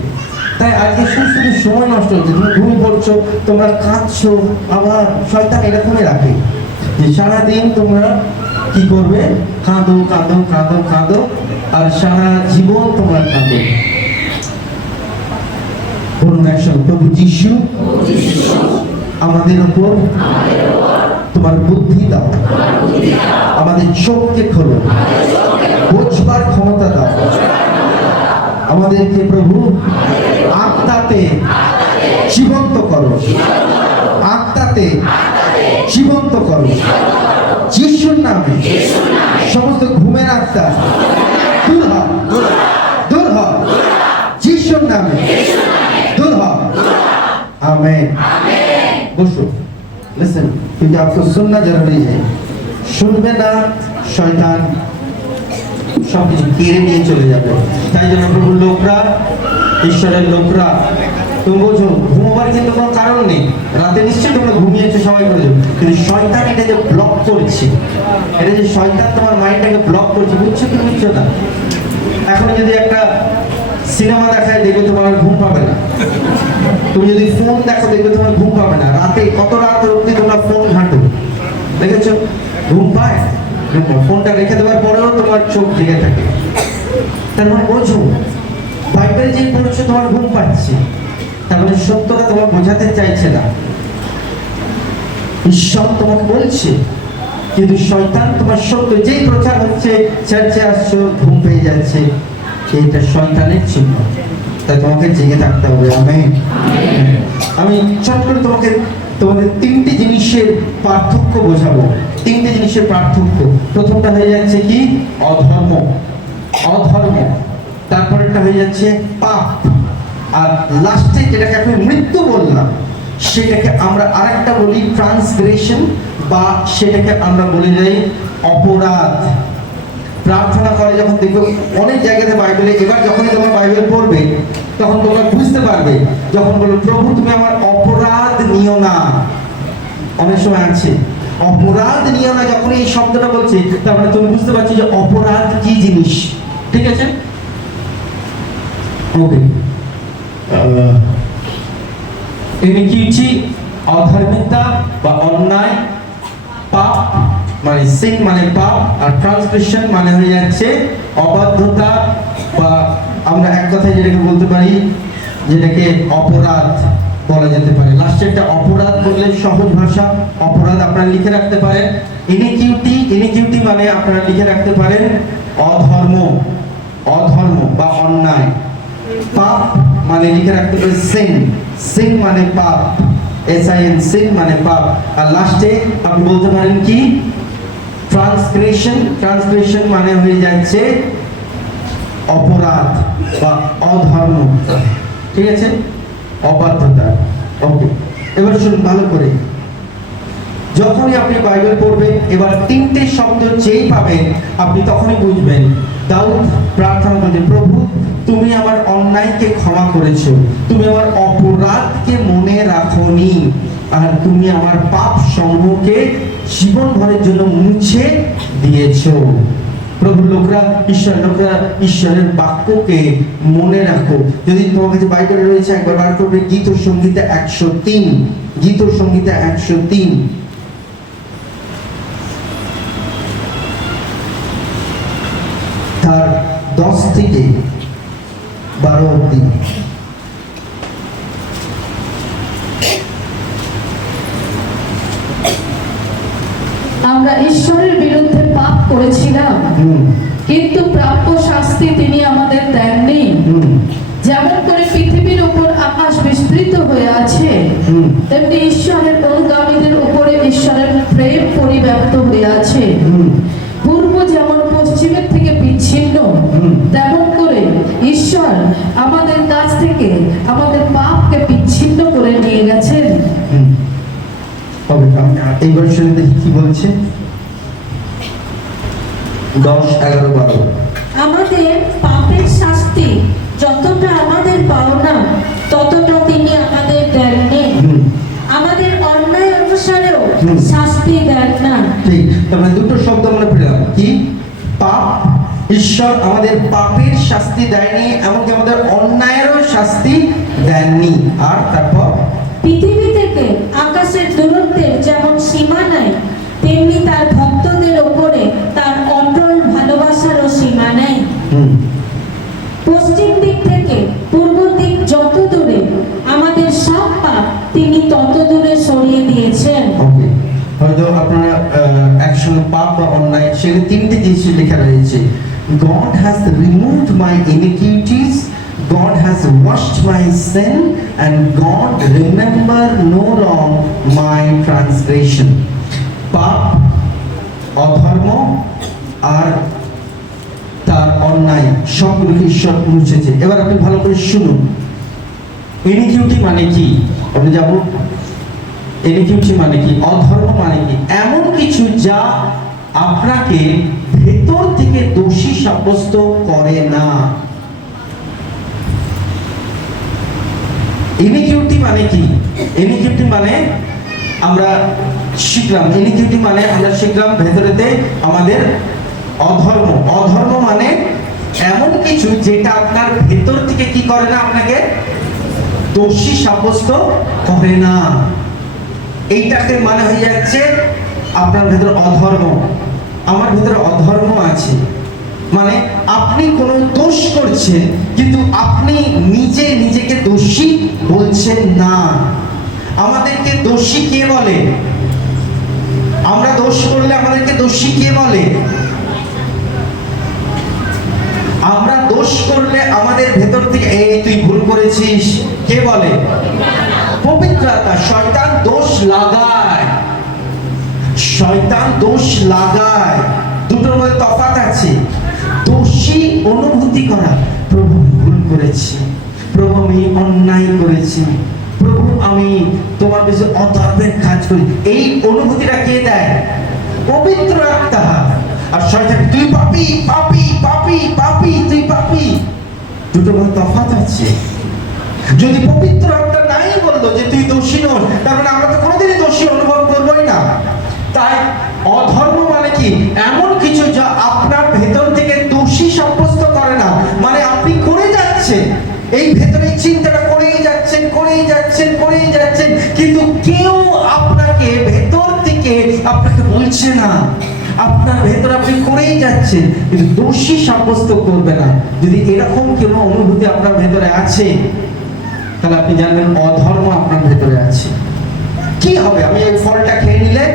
তাই আজকে শুধু সময় নষ্ট হচ্ছে, তুমি ঘুমিয়ে পড়ছো, তোমরা কাঁদছো, আবার শয়তান এরকমই রাখে যে সারাদিন তোমরা কি করবে? কাঁদো কাঁদো কাঁদো কাঁদো, আর সারা জীবন তোমরা কাঁদো। বলুন একসঙ্গে, প্রভু যিশু আমাদের উপর তোমার বুদ্ধি দাও, আমাদের চোখকে খোলো, বুঝবার ক্ষমতা দাও আমাদেরকে। প্রভু আত্মাতে জীবন্ত করো, আত্মাতে জীবন্ত করো যিশুর নামে। সমস্ত ঘুমের আত্মা দূর হ, দূর হ যিশুর নামে, দূর হ। आमीन। বসো। लिसन, क्योंकि आपको सुनना जरूरी है। শুনবে না, শয়তান সবকিছু কেড়ে নিয়ে চলে যাবে। তাই জন্য প্রভুর লোকরা, ঈশ্বরের লোকরা, তুমি বোঝো ঘুমোবার কিন্তু কোনো কারণ নেই। রাতে নিশ্চয়ই তোমরা ঘুমিয়েছো, সবাই করেছো, কিন্তু শয়তান এটা যে ব্লক করছে, এটা যে শয়তান তোমার মাইন্ডটাকে ব্লক করছে, বুঝছো কি বুঝছো না? এখন যদি একটা সিনেমা দেখায়, দেখবে তোমার ঘুম পাবে না। তুমি যদি ফোন দেখো, দেখবে তোমার ঘুম পাবে না। রাতে কত রাত অবধি তোমরা ফোন ঘাঁটো, দেখেছো? ঘুম পায়? ফোনটা রেখে দেওয়ার পরেও তোমার চোখ জেগে থাকে। তার মানে বোঝো, বাইবেল যে পড়ছো তোমার ঘুম পাচ্ছে, তার মানে সত্যটা তোমার বোঝাতে চাইছে না। ঈশ্বর তোমাকে বলছে, কিন্তু শয়তান তোমার সত্য যেই প্রচার হচ্ছে, চার্চে আসছো ঘুম পেয়ে যাচ্ছে, এইটা শয়তানের চিহ্ন। তাই তোমাকে জেগে থাকতে হবে। আমেন। আমি ছোট করে তোমাদের তিনটি জিনিসের পার্থক্য বোঝাবো। তিনটি জিনিসের পার্থক্য। প্রথমটা হয়ে যাচ্ছে কি? অধর্ম, অধর্ম। তারপরেরটা হয়ে যাচ্ছে পাপ, আর লাস্টে যেটাকে আমি মৃত্যু বললাম, সেটাকে আমরা আরেকটা বলি ট্রান্সগ্রেশন, বা সেটাকে আমরা বলে যাই অপরাধ। প্রার্থনা করে যখন দেখবে অনেক জায়গাতে বাইবেলে, এবার যখনই তোমার বাইবেল পড়বে তখন তোমরা বুঝতে পারবে, যখন বলো প্রভু তুমি আমার অপরাধ নিও না, অনেক সময় আছে অপরাধ নিও না, যখন এই শব্দটা বলছে তার মানে তুমি বুঝতে পারছো যে অপরাধ কি জিনিস। ঠিক আছে, ওকে। ইনিকুইটি অধর্মিতা বা অন্যায়, পাপ মানে সিন মানে পাপ, আর ট্রান্সগ্রেশন মানে হয়ে যাচ্ছে অবাধ্যতা, বা আমরা এক কথায় যেটাকে বলতে পারি, যেটাকে অপরাধ বলা যেতে পারে। লাস্টে একটা অপরাধ বললে সহজ ভাষা, অপরাধ আপনারা লিখে রাখতে পারেন। ইনিকুইটি, ইনিকুইটি মানে আপনারা লিখে রাখতে পারেন অধর্ম, অধর্ম বা অন্যায়। পাপ মানে লিখে রাখতে পারেন সিন, সিন মানে পাপ, SIN, সিন মানে পাপ। আর লাস্টে আপনি বলতে পারেন কি? ট্রান্সগ্রেশন, ট্রান্সগ্রেশন মানে হয়ে যাচ্ছে অপরাধ বা অধর্ম। ঠিক আছে, অবাধ্যতা। ওকে, এবার শুনুন ভালো করে। যখনই আপনি বাইবেল পড়বেন, এবার তিনটে শব্দ যেই পাবেন আপনি তখনই বুঝবেন। দাউদ প্রার্থনা করছে, প্রভু তুমি আমার অন্যায়কে ক্ষমা করেছো, তুমি আমার অপরাধকে মনে রাখোনি, আর তুমি আমার পাপ সমূহকে জীবন ভরের জন্য মুছে দিয়েছো। প্রভুর লোকরা, ঈশ্বরের লোকরা ঈশ্বরের বাক্যকে মনে রাখো। যদি তোমার কাছে বাইবেল রয়েছে একবার বার করবে গীত সংহিতা 103, গীত সংহিতা 103, তার 10 থেকে 12 অবধি। আমরা ঈশ্বরের বিরুদ্ধে পাপ করেছিলাম, কিন্তু প্রাপ্য শাস্তি তিনি আমাদের দেননি। যেমন করে পৃথিবীর উপর আকাশ বিস্তৃত হয়ে আছে, তেমনি ঈশ্বরের অনুগামীদের উপরে ঈশ্বরের প্রেম পরিব্যাপ্ত হয়ে আছে। পূর্ব যেমন পশ্চিমের থেকে বিচ্ছিন্ন, তেমন করে থেকে আমাদের পাপকে বিচ্ছিন্ন করে নিয়ে গেছেন। তবে এই বছরে দেখি কি বলছে 10, 11, 12। আমাদের পাপের শাস্তি যতটা আমাদের পাওনা ততটা তিনি আমাদের দেননি। আমাদের অন্যায় অনুসারেও শাস্তি দেন না। ঠিক, তাহলে দুটো শব্দ আমরা পেলাম কি? পাপ। ঈশ্বর আমাদের পাপের শাস্তি দেয়নি, এমনকি আমাদের অন্যায়েরও শাস্তি দেননি। আর তারপর পৃথিবী থেকে আকাশের দূরত্বের যেমন সীমা নাই, তেমনি তার ভক্তদের ওপরে তার অটল ভালোবাসারও সীমা নেই। পশ্চিম দিক থেকে পূর্ব দিক যত দূরে, আমাদের সব পাপ তিনি তত দূরে সরিয়ে দিয়েছেন। ওকে, হয়তো আপনারা একসঙ্গে পাপ বা অন্যায় সেখানে তিনটে জিনিস লেখা রয়েছে। God has removed my iniquities, God has washed my sin, and God remember no long my transgression. পাপ, অধর্ম আর তার অন্যায় সবগুলোকে ঈশ্বর মুছেছে। এবার আপনি ভালো করে শুনুন, ইনিকিউটি মানে কি? আপনি যাব ইনিকিউটি মানে কি, অধর্ম মানে কি? এমন কিছু যা আপনাকে ভেতর থেকে দোষী সাব্যস্ত করে না। ইনিকিউটি মানে কি? ইনিকিউটি মানে আমরা শিখলাম, ইনিকিউটি মানে আমরা শিখলাম ভেতরেতে আমাদের অধর্ম। অধর্ম মানে এমন কিছু যেটা আপনার ভেতর থেকে কি করে না, আপনাকে দোষী সাব্যস্ত করে না। এইটাকে মানে হয়ে যাচ্ছে আপনার ভেতরে অধর্ম। আমার ভেতরে অধর্ম আছে মানে আপনি কোনো দোষ করছেন, কিন্তু আপনি নিজে নিজেকে দোষী বলছেন না। আমাদেরকে দোষী কে বলে? আমরা দোষ করলে আমাদেরকে দোষী কে বলে? আমরা দোষ করলে আমাদের ভেতর থেকে এই তুই ভুল করেছিস কে বলে? পবিত্র আত্মা। শয়তান দোষ লাগায়, শয়তান দোষ লাগায়। দুটোর মধ্যে তফাৎ আছে। দোষী অনুভূতি করা, প্রভু ভুল করেছি, প্রভু আমি অন্যায় করেছি, প্রভু আমি তোমার কাছে অধর্মের কাজ করি, এই অনুভূতিটা কে দেয়? পবিত্র আত্মা। আর শয়তান তুই পাপী, পাপী, পাপী, পাপী, তুই পাপী। দুটোর মধ্যে তফাৎ আছে। যদি পবিত্র আত্মা নাই বললো যে তুই দোষী নস, তার মানে আমরা তো কোনোদিনই দোষী অনুভব করবোই না। তাই অধর্ম মানে কি? এমন কিছু যা আপনার ভেতর থেকে দোষী সাব্যস্ত করে না। মানে আপনি করে যাচ্ছেন, এই ভেতরে চিন্তাটা করেই যাচ্ছেন, করেই যাচ্ছেন, করেই যাচ্ছেন, কিন্তু কেউ আপনাকে ভেতর থেকে আপনাকে বলছে না। আপনার ভেতর আপনি করেই যাচ্ছেন, কিন্তু দোষী সাব্যস্ত করবে না। যদি এরকম কোনো অনুভূতি আপনার ভেতরে আছে, তাহলে আপনি জানবেন অধর্ম আপনার ভেতরে আছে। কি হবে আমি এই ফলটা খেয়ে নিলে?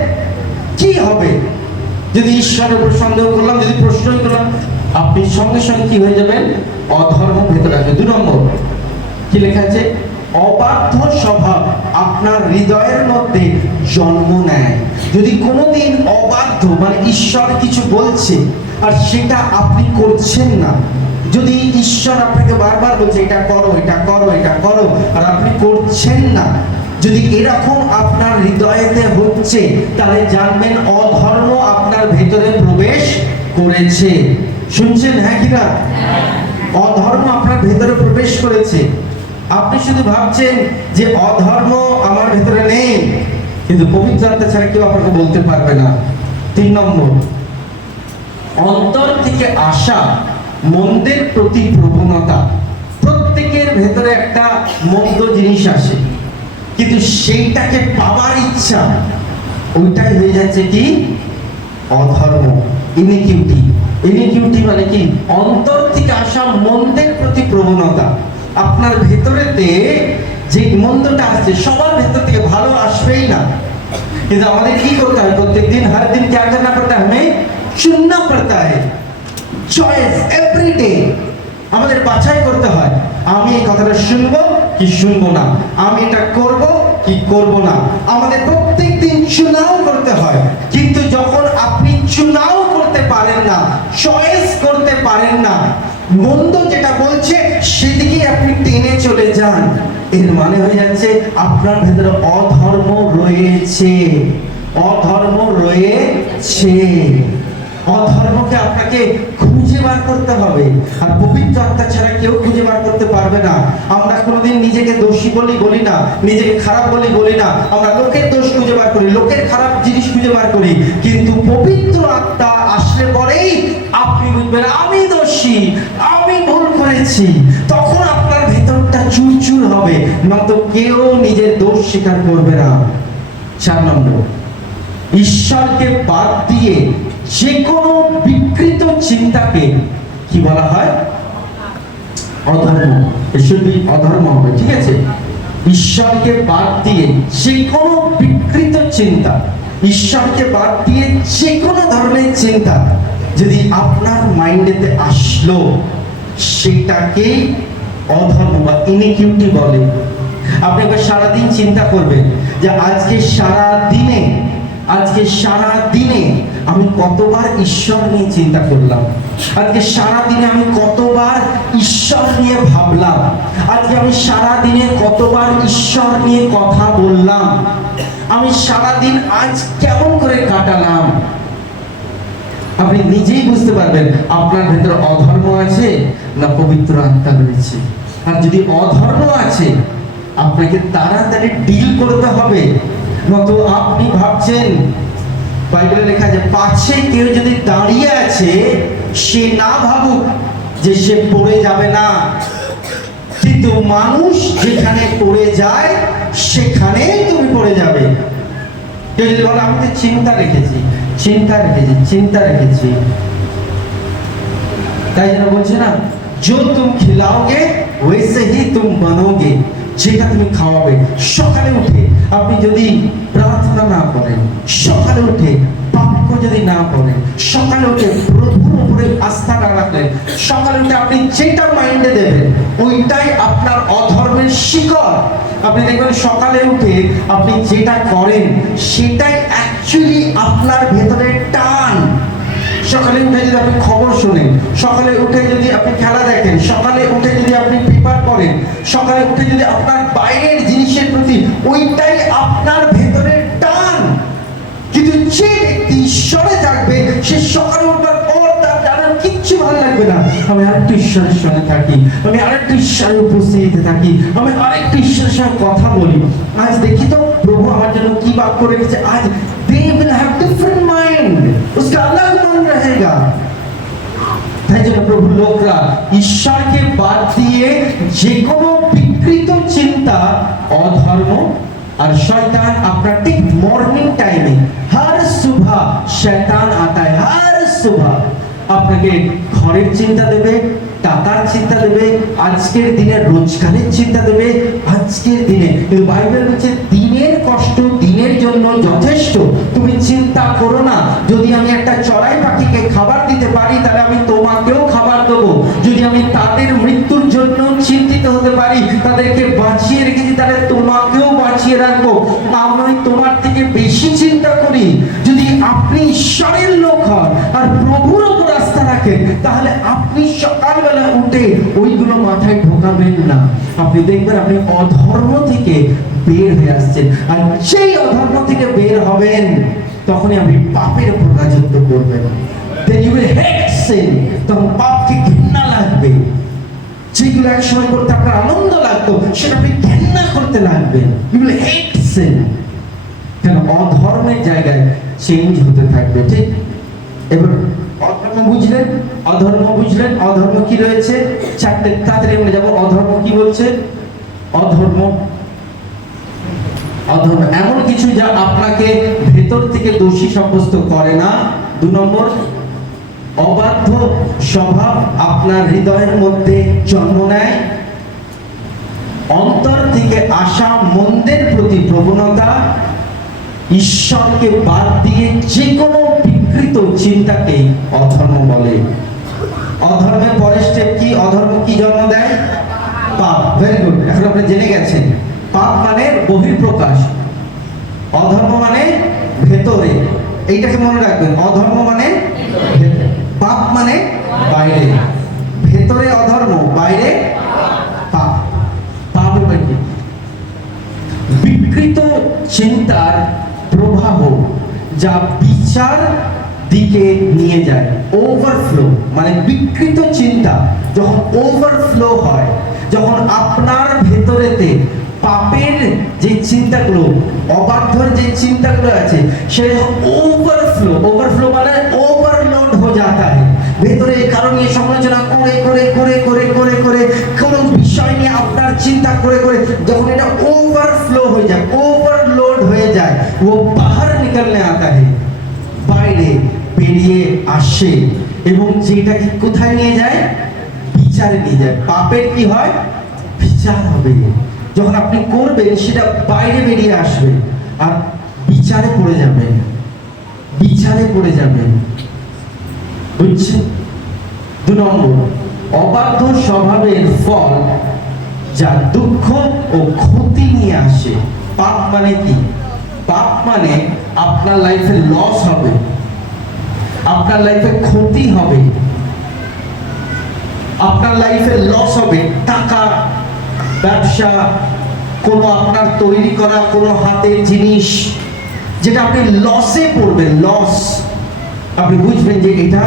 কি হবে যদি ঈশ্বরের উপর সন্দেহ করলাম, যদি প্রশ্নই করলাম? আপনি সঙ্গে সঙ্গে কি হয়ে যাবেন? অধর্ম ভেতরে আসবে। 2 নম্বর কি লেখা আছে? অবাধ্য স্বভাব আপনার হৃদয়ের মধ্যে জন্ম নেয়। যদি কোনোদিন অবাধ্য মানে ঈশ্বর কিছু বলছে আর সেটা আপনি করছেন না, যদি ঈশ্বর আপনাকে বারবার বলছে এটা করো, এটা করো, এটা করো, আর আপনি করছেন না, যদি এরকম আপনার হৃদয়েতে হচ্ছে, তাহলে জানবেন অধর্ম আপনার ভেতরে প্রবেশ করেছে। শুনছেন হ্যাঁ কি না? অধর্ম আপনার ভেতরে প্রবেশ করেছে। আপনি শুধু ভাবছেন যে অধর্ম আমার ভেতরে নেই, কিন্তু পবিত্র আত্মা ছাড়া কেউ আপনাকে বলতে পারবে না। 3 নম্বর, অন্তর থেকে আসা মন্দের প্রতি প্রবণতা। প্রত্যেকের ভেতরে একটা মন্দ জিনিস আসে, কিন্তু সেইটাকে পাওয়ার ইচ্ছা, ওইটাই হয়ে যাচ্ছে কি? অধর্ম, ইনিকিউটি। ইনিকিউটি মানে কি? অন্তর থেকে আসা মন্দের প্রতি প্রবণতা। আপনার ভেতরেতে যে মন্দটা আসছে, সবার ভেতর থেকে ভালো আসবেই না, কিন্তু আমাদের কি করতে হয়? প্রত্যেক দিন हर दिन क्या करना पड़ता है? हमें चुनना पड़ता है। চয়েস এভরি ডে আমাদের বাছাই করতে হয়। আমি এই কথাটা শুনবো কি শুনবো না, আমি এটা করব কি করব না। আমাদের প্রত্যেক দিন চুনাও করতে হয়। কিন্তু যখন আপনি চুনাও করতে পারেন না, চয়েস করতে পারেন না, মন্দ যেটা বলছে সেদিকেই আপনি টেনে চলে যান। যান, এর মানে হয়ে যাচ্ছে আপনার ভেতরে অধর্ম রয়েছে, অধর্ম রয়েছে। অধর্মকে আপনাকে খুঁজে বার করতে হবে, আর পবিত্র আত্মা ছাড়া কেউ খুঁজে বার করতে পারবে না। আমরা কোনোদিন নিজেকে দোষী বলি না, নিজেকে খারাপ বলি না। আমরা লোকের দোষ খুঁজে বার করি, লোকের খারাপ জিনিস খুঁজে বার করি, কিন্তু পবিত্র আত্মা আসলে পরেই আপনি বুঝবেন আমি দোষী, আমি ভুল করেছি। তখন আপনার ভেতরটা চুরচুর হবে, নয়তো কেউ নিজের দোষ স্বীকার করবে না। 4 নম্বর, ঈশ্বরকে বাদ দিয়ে যে কোনো বিকৃত চিন্তাকে কি বলা হয়? অধর্ম। অধর্ম হবে, ঠিক আছে? ঈশ্বরকে বাদ দিয়ে যে কোনো বিকৃত চিন্তা, ঈশ্বরকে বাদ দিয়ে যে কোনো ধরনের চিন্তা যদি আপনার মাইন্ডেতে আসলো, সেটাকে অধর্ম বা ইনিকুইটি বলে। আপনি একবার সারাদিন চিন্তা করবেন যে আজকে সারা দিনে আমি কতবার ঈশ্বর নিয়ে চিন্তা করলাম, আজকে সারা দিনে আমি কতবার ঈশ্বর নিয়ে ভাবলাম, আজকে আমি সারা দিনে কতবার ঈশ্বর নিয়ে কথা বললাম, আমি সারা দিন আজ কেমন করে কাটালাম। আপনি নিজেই বুঝতে পারবেন আপনার ভেতরে অধর্ম আছে না পবিত্র আত্মা রয়েছে। আর যদি অধর্ম আছে, আপনাকে তাড়াতাড়ি ডিল করতে হবে। নয়তো আপনি ভাবছেন, বাইবেলে লেখা আছে, পাছে কেউ যদি দাঁড়িয়ে আছে সে না ভাবুক যে সে পড়ে যাবে না, কিন্তু মানুষ যেখানে পড়ে যায় সেখানে তুমি পড়ে যাবে। কেউ যদি বলে আমি তো চিন্তা রেখেছি, তাই জন্য বলছে না, जो तुम खिलाओगे वैसे ही तुम बनोगे। যেটা তুমি খাওয়াবে। সকালে উঠে আপনি যদি প্রার্থনা না করেন, সকালে উঠে বাক্য যদি না পড়েন, সকালে উঠে প্রভুর উপরে আস্থা না রাখলেন, সকালে উঠে আপনি যেটা মাইন্ডে দেবেন ওইটাই আপনার অধর্মের শিকড়। আপনি দেখবেন সকালে উঠে আপনি যেটা করেন সেটাই অ্যাকচুয়ালি আপনার ভেতরে টান। সকালে উঠে যদি আপনি খবর শোনেন, সকালে উঠে যদি আপনি খেলা দেখেন, সকালে উঠে যদি আপনি পেপার পড়েন, সকালে উঠে যদি আপনার বাইরের জিনিসের প্রতি ওইটাই আপনার ভেতরের টান। কিন্তু যে ব্যক্তি ঈশ্বরে থাকবে সে সকালে উঠবার পর তার জানার কিচ্ছু ভালো লাগবে না। আমি আরেকটু ঈশ্বরের সঙ্গে থাকি, আমি আরেকটু ঈশ্বরের উপস্থিতিতে থাকি, আমি আরেকটু ঈশ্বরের সঙ্গে কথা বলি। আজ দেখি তো প্রভু আমার জন্য কি বাক্য রেখেছে। আজ they will have different mind, उसका अलग मन रहेगा। তাই জন্য প্রভু লোকরা ঈশ্বরকে বাদ দিয়ে যে কোনো বিকৃত চিন্তা অধর্ম। আর শয়তান আপনার ঠিক মর্নিং টাইমে हर सुबह शैतान आता है, हर सुबह আপনাকে ঘরের চিন্তা দেবে, টাকার চিন্তা দেবে, আজকের দিনের রোজগারের চিন্তা দেবে, আজকের দিনে। কিন্তু বাইবেল বলছে দিনের কষ্ট দিনের জন্য যথেষ্ট, তুমি চিন্তা করো না। যদি আমি একটা চড়াই পাখিকে খাবার দিতে পারি তাহলে আমি তোমাকেও খাবার দেবো। যদি আমি তাদের মৃত্যুর জন্য চিন্তিত হতে পারি, তাদেরকে বাঁচিয়ে রেখেছি, তাহলে তোমাকেও বাঁচিয়ে রাখবো। আমি তোমার থেকে বেশি চিন্তা করি। যদি আপনি ঈশ্বরের লোক হন আর প্রভুর উপর আস্থা রাখেন, তাহলে আপনি সকালবেলা উঠে ওইগুলো মাথায় ঢোকাবেন না। আপনি দেখবেন আপনি অধর্ম থেকে বের হয়ে আসছেন। আর সেই অধর্ম থেকে বের হবেন তখনই আপনি পাপের উপর রাজত্ব করবেন। Then you will hate sin. তখন পাপকে ঘৃণা লাগবে। যেগুলো একসময় করতে আপনার আনন্দ লাগতো সেটা আপনি ঘৃণা করতে লাগবেন। You will hate sin. কেন? অধর্মের জায়গায় চেঞ্জ হতে থাকবে। ঠিক? এবার অধর্ম বুঝলেন, অধর্ম কি রয়েছে? 4টে তাড়াতাড়ি আমরা যাব। অধর্ম কি বলছে? অধর্ম এমন কিছু যা আপনাকে ভেতর থেকে দোষী সাব্যস্ত করে না। 2 নম্বর, অবাধ্য স্বভাব আপনার হৃদয়ের মধ্যে জন্ম নেয়। অন্তর থেকে আসা মন্দের প্রতি প্রবণতা। ঈশ্বরকে বাদ দিয়ে যে কোনো বিকৃত চিন্তাকে অধর্ম বলে। অধর্মের পরের স্টেপ কি? অধর্ম কি জন্ম দেয়? পাপ। ভেরি গুড, এখন আপনি জেনে গেছেন। পাপ মানে বহিঃপ্রকাশ, অধর্ম মানে ভেতরে। এইটাকে মনে রাখবেন, অধর্ম মানে পাপ মানে বাইরে। ভেতরে অধর্ম, বাইরে পাপ। পাপ চিন্তার প্রবাহ যা বিচার দিকে নিয়ে যায়। ওভারফ্লো মানে বিকৃত চিন্তা যখন ওভারফ্লো হয়, যখন আপনার ভেতরেতে পাপের যে চিন্তাগুলো, অবাধ্যর যে চিন্তাগুলো আছে, সে ওভারফ্লো মানে ওভারলোড হয়ে যাতা है। ভেতরে কারণ নিয়ে সমালোচনা করে করে করে করে করে করে কোনো বিষয় নিয়ে আপনার চিন্তা করে করে যখন এটা ওভারফ্লো হয়ে যায়, ওভারলোড হয়ে যায়, ও বাহার নিকলনে আতা है, বাইরে বেরিয়ে আসে এবং যেটাকে কোথায় নিয়ে যায়? বিচারে নিয়ে যায়। পাপের কি হয়? বিচার হবে। যখন আপনি করবেন সেটা বাইরে বেরিয়ে আসবে আর বিচারে পড়ে যাবেন, বিচারে পড়ে যাবেন। বুঝছেন? 2 নম্বর, অবাধ্য স্বভাবের ফল যা দুঃখ ও ক্ষতি নিয়ে আসে। পাপ মানে কি? পাপ মানে আপনার লাইফে লস হবে, আপনার লাইফে ক্ষতি হবে, আপনার লাইফে লস হবে। টাকা, ব্যবসা, কোনো আপনার তৈরি করা কোনো হাতের জিনিস যেটা আপনি লসে পড়বেন, লস, আপনি বুঝবেন যে এটা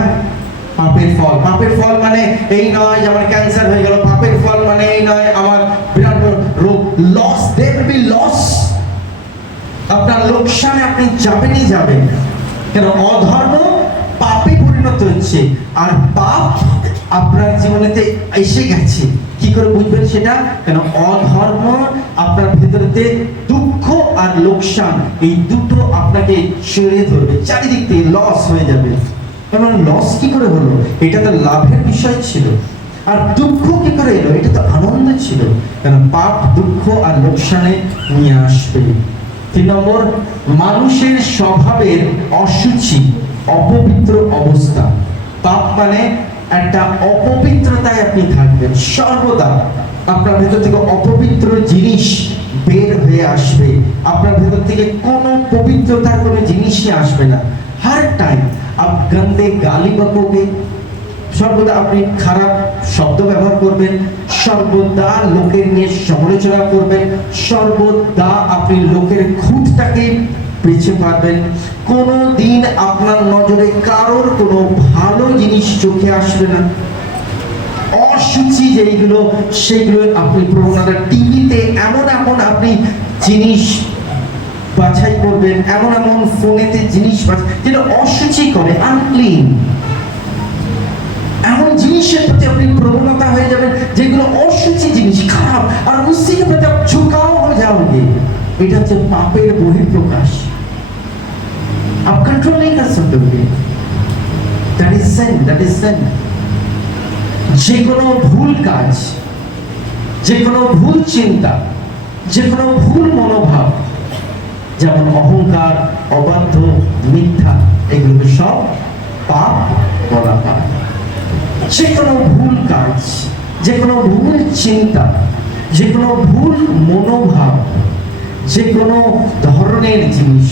পাপের ফল। পাপের ফল মানে এই নয় যে আমার ক্যান্সার হয়ে গেল, পাপের ফল মানে এই নয় আমার বিরাট রোগ। Loss, there will be loss. আপনার লোকসানে আপনি যাবেনই যাবেন। কেন? অধর্ম পাপে পরিণত হচ্ছে আর পাপ আপনার জীবনেতে এসে গেছে। কি করে বুঝবেন সেটা? কেন? অধর্ম আপনার ভেতরেতে দুঃখ আর লোকসান, এই দুটো আপনাকে ছেড়ে ধরবে, চারিদিক থেকে লস হয়ে যাবে। কারণ লস কি করে হলো? এটা তো লাভের বিষয় ছিল। আর দুঃখ কি করে এলো? এটা তো আনন্দ ছিল। কারণ পাপ দুঃখ আর লোকসানে নিয়ে আসবে। 3 নম্বর, মানুষের স্বভাবের অসুচি, অপবিত্র অবস্থা। পাপ মানে একটা অপবিত্রতায় আপনি থাকবেন সর্বদা। আপনার ভেতর থেকে অপবিত্র জিনিস বের হয়ে আসবে, আপনার ভেতর থেকে কোনো পবিত্রতার কোনো জিনিসই আসবে না। हर टाइम आप गंदे गाली बकोगे, সর্বদা আপনি খারাপ শব্দ ব্যবহার করবেন, সর্বদা লোকের নিয়ে সমালোচনা করবেন, সর্বদা আপনি লোকের খুঁতটাকে পেছে পারবেন। কোনো দিন আপনার নজরে কারোর কোনো ভালো জিনিস চোখে আসবে না। অসুচি যেগুলো সেগুলো আপনি প্রবণতা, টিভিতে এমন এমন আপনি জিনিস বাছাই করবেন, এমন এমন ফোনেতে জিনিস যেটা অসুচি করে, আনক্লিন, এমন জিনিসের প্রতি আপনি প্রবণতা হয়ে যাবেন যেগুলো অসুচি জিনিস, খারাপ, আর উসি के प्रति आप झुकाव हो जाओगे। এটা হচ্ছে পাপের বহিঃপ্রকাশ। आप कंट्रोल नहीं कर सकते हो। that is sin। যে কোনো ভুল কাজ, যে কোনো ভুল চিন্তা, যে কোনো ভুল মনোভাব, যেমন অহংকার, অবাধ্য, মিথ্যা, এগুলো সব পাপ বলা হয়। যে কোনো ভুল কাজ, যে কোনো ভুল চিন্তা, যে কোনো ভুল মনোভাব, যে কোনো ধরনের জিনিস,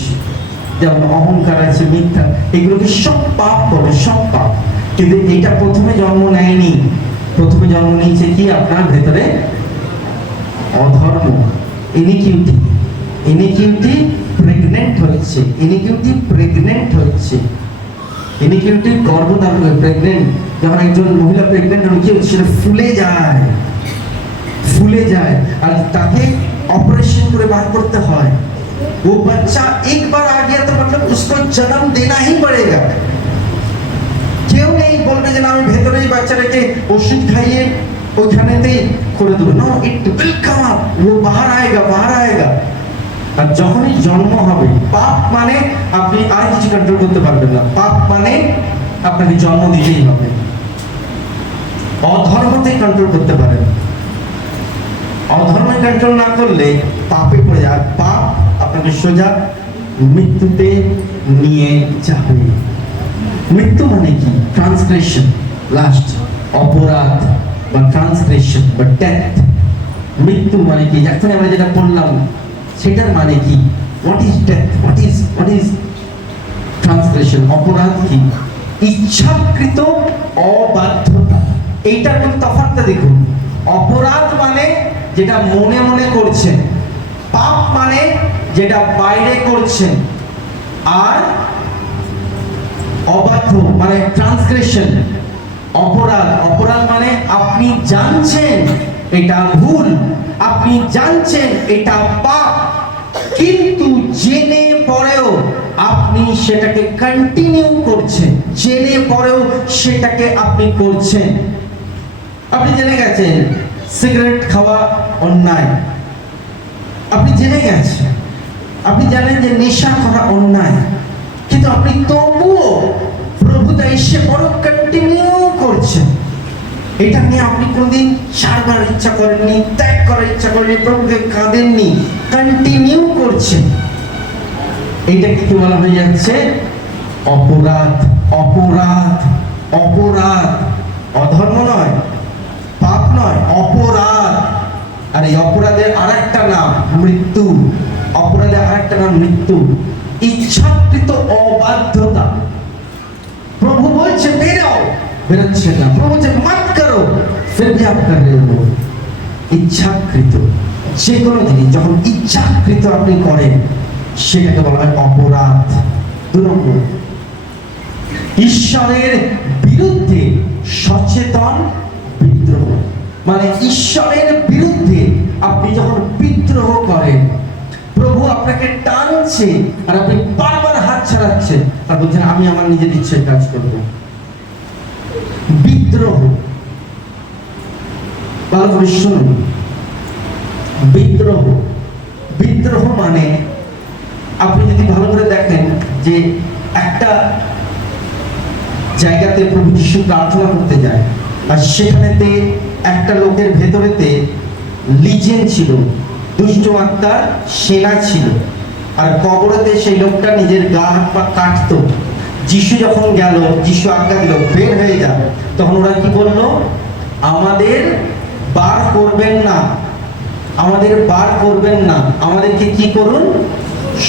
যেমন অহংকার আছে, মিথ্যা, এগুলোকে সব পাপ বলে, সব পাপ। কিন্তু এটা প্রথমে জন্ম নেয়নি। প্রথমে জন্ম নিয়েছে কি? আপনার ভেতরে অধর্ম, ইনিকিউটি প্রেগনেন্ট হচ্ছে, ইনিকিউটি গর্ভধারণ করে, প্রেগনেন্ট। যখন একজন মহিলা প্রেগনেন্ট হলে কি হচ্ছে? সেটা ফুলে যায় আর তাকে অপারেশন করে বার করতে হয়। वो बच्चा एक बार आ गया तो मतलब उसको जन्म देना ही पड़ेगा। কেউ নেই বলবে যে না আমি ভেতরে এই বাচ্চাটাকে ওষুধ খাইয়ে ওইখানেতেই করে দেবো। No, it will come up, ও বাহার আয়েগা। আর যখনই জন্ম হবে, পাপ মানে আপনি আর কিছু কন্ট্রোল করতে পারবেন না। পাপ মানে আপনাকে জন্ম দিতেই হবে। অধর্মতে কন্ট্রোল করতে পারেন, অধর্মে কন্ট্রোল না করলে পাপে পড়ে যায়। পাপ আপনাকে সোজা মৃত্যুতে নিয়ে যাবে। মৃত্যু মানে কি? ট্রান্সগ্রেশন, লাস্ট, অপরাধ বা ট্রান্সগ্রেশন বা ডেথ। মৃত্যু মানে কি? এখন আমরা যেটা পড়লাম সেটার মানে কি? What is death, what is ট্রান্সগ্রেশন? অপরাধ কি? ইচ্ছাকৃত অবাধ্যতা। এইটার মধ্যে তফাৎটা দেখুন। অপরাধ মানে যেটা মনে মনে করছেন, পাপ মানে যেটা বাইরে করছেন, আর অবাধ্য মানে ট্রান্সগ্রেশন, অপরাধ। অপরাধ মানে আপনি জানছেন এটা ভুল, আপনি জানছেন এটা পাপ, কিন্তু জেনে পরেও আপনি সেটাকে কন্টিনিউ করছেন, জেনে পরেও সেটাকে আপনি করছেন। আপনি জেনে গেছেন সিগারেট খাওয়া অন্যায়, আপনি জেনে গেছেন, আপনি জানেন যে নেশা করা অন্যায়, কিন্তু আপনি তবুও প্রভুতা এসে বড় কন্টিনিউ করছেন। এটা নিয়ে আপনি কোনদিন ছাড়বার ইচ্ছা করেননি, ত্যাগ করার ইচ্ছা করেননি, প্রভুকে কাঁদেননি, কন্টিনিউ করছেন। এইটাকে কি বলা হয়ে যাচ্ছে? অপরাধ। অপরাধ, অপরাধ, অধর্ম নয়, পাপ নয়, অপরাধ। আর এই অপরাধের আরেকটা নাম মৃত্যু। অপরাধের আরেকটা নাম মৃত্যু, ইচ্ছাকৃত অবাধ্যতা। প্রভু বলছে বেরো, বেরোচ্ছে না। প্রভু বলছে মত করো, ফির ভি আপ কর রহে হো। ইচ্ছাকৃত যে কোনো জিনিস যখন ইচ্ছাকৃত আপনি করেন, সেটাকে বলা হয় অপরাধ। 2 নম্বর, ঈশ্বরের বিরুদ্ধে সচেতন বিদ্রোহ। মানে ঈশ্বরের বিরুদ্ধে আপনি যখন বিদ্রোহ করেন, প্রভু আপনাকে টানছে আর আপনি বারবার হাত ছাড়াচ্ছেন আর বলছেন আমি আমার নিজের ইচ্ছায় কাজ করব। বিদ্রোহ, ভালো করে শুনুন, বিদ্রোহ। বিদ্রোহ মানে আপনি যদি ভালো করে দেখেন যে একটা জায়গাতে প্রভু যিশু প্রার্থনা করতে যায়, আর সেখানেতে একটা লোকের ভেতরেতে লিজেন ছিল, দুষ্ট আত্মার সেনা ছিল, আর কবরেতে সেই লোকটা নিজের গা হাত পা কাটতো। যিশু যখন গেল, যিশু আজ্ঞা দিল বের হয়ে যাবে, তখন ওরা কি বলল? আমাদের বার করবেন না, আমাদের বার করবেন না, আমাদেরকে কি করুন?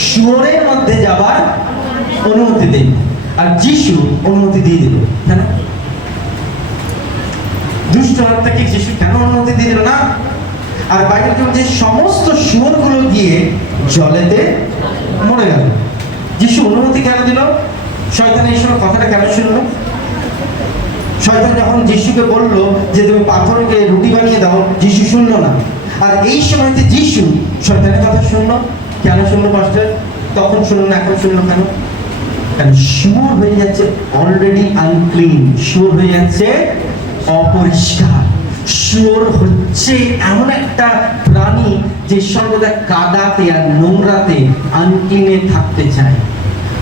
শুয়োরের মধ্যে যাবার অনুমতি দিন। আর যিশু অনুমতি দিয়ে দিল, কেন? দুষ্ট আত্মাকে যিশু কেন অনুমতি দিয়ে দিল না? আর বাইবেল যে সমস্ত শুয়োরগুলো গিয়ে জলেতে মরে গেল। যিশু অনুমতি কেন দিল? শয়তান এই সময় কথাটা কেন শুনলো? শয়তান যখন যিশুকে বলল যে তুমি পাথরকে রুটি বানিয়ে দাও, যিশু শুনলো না। আর এই সময়তে যিশু শয়তানের কথা শুনলো। কেন শুনলো মাস্টার? তখন শুনলো না, এখন শুনলো কেন? কারণ শুয়োর হয়ে যাচ্ছে অলরেডি আনক্লিন, শুয়োর হয়ে যাচ্ছে অপরিষ্কার। শুয়োর হচ্ছে এমন একটা প্রাণী যে সর্বদা কাদাতে আর নোংরাতে আনক্লিনে থাকতে চায়।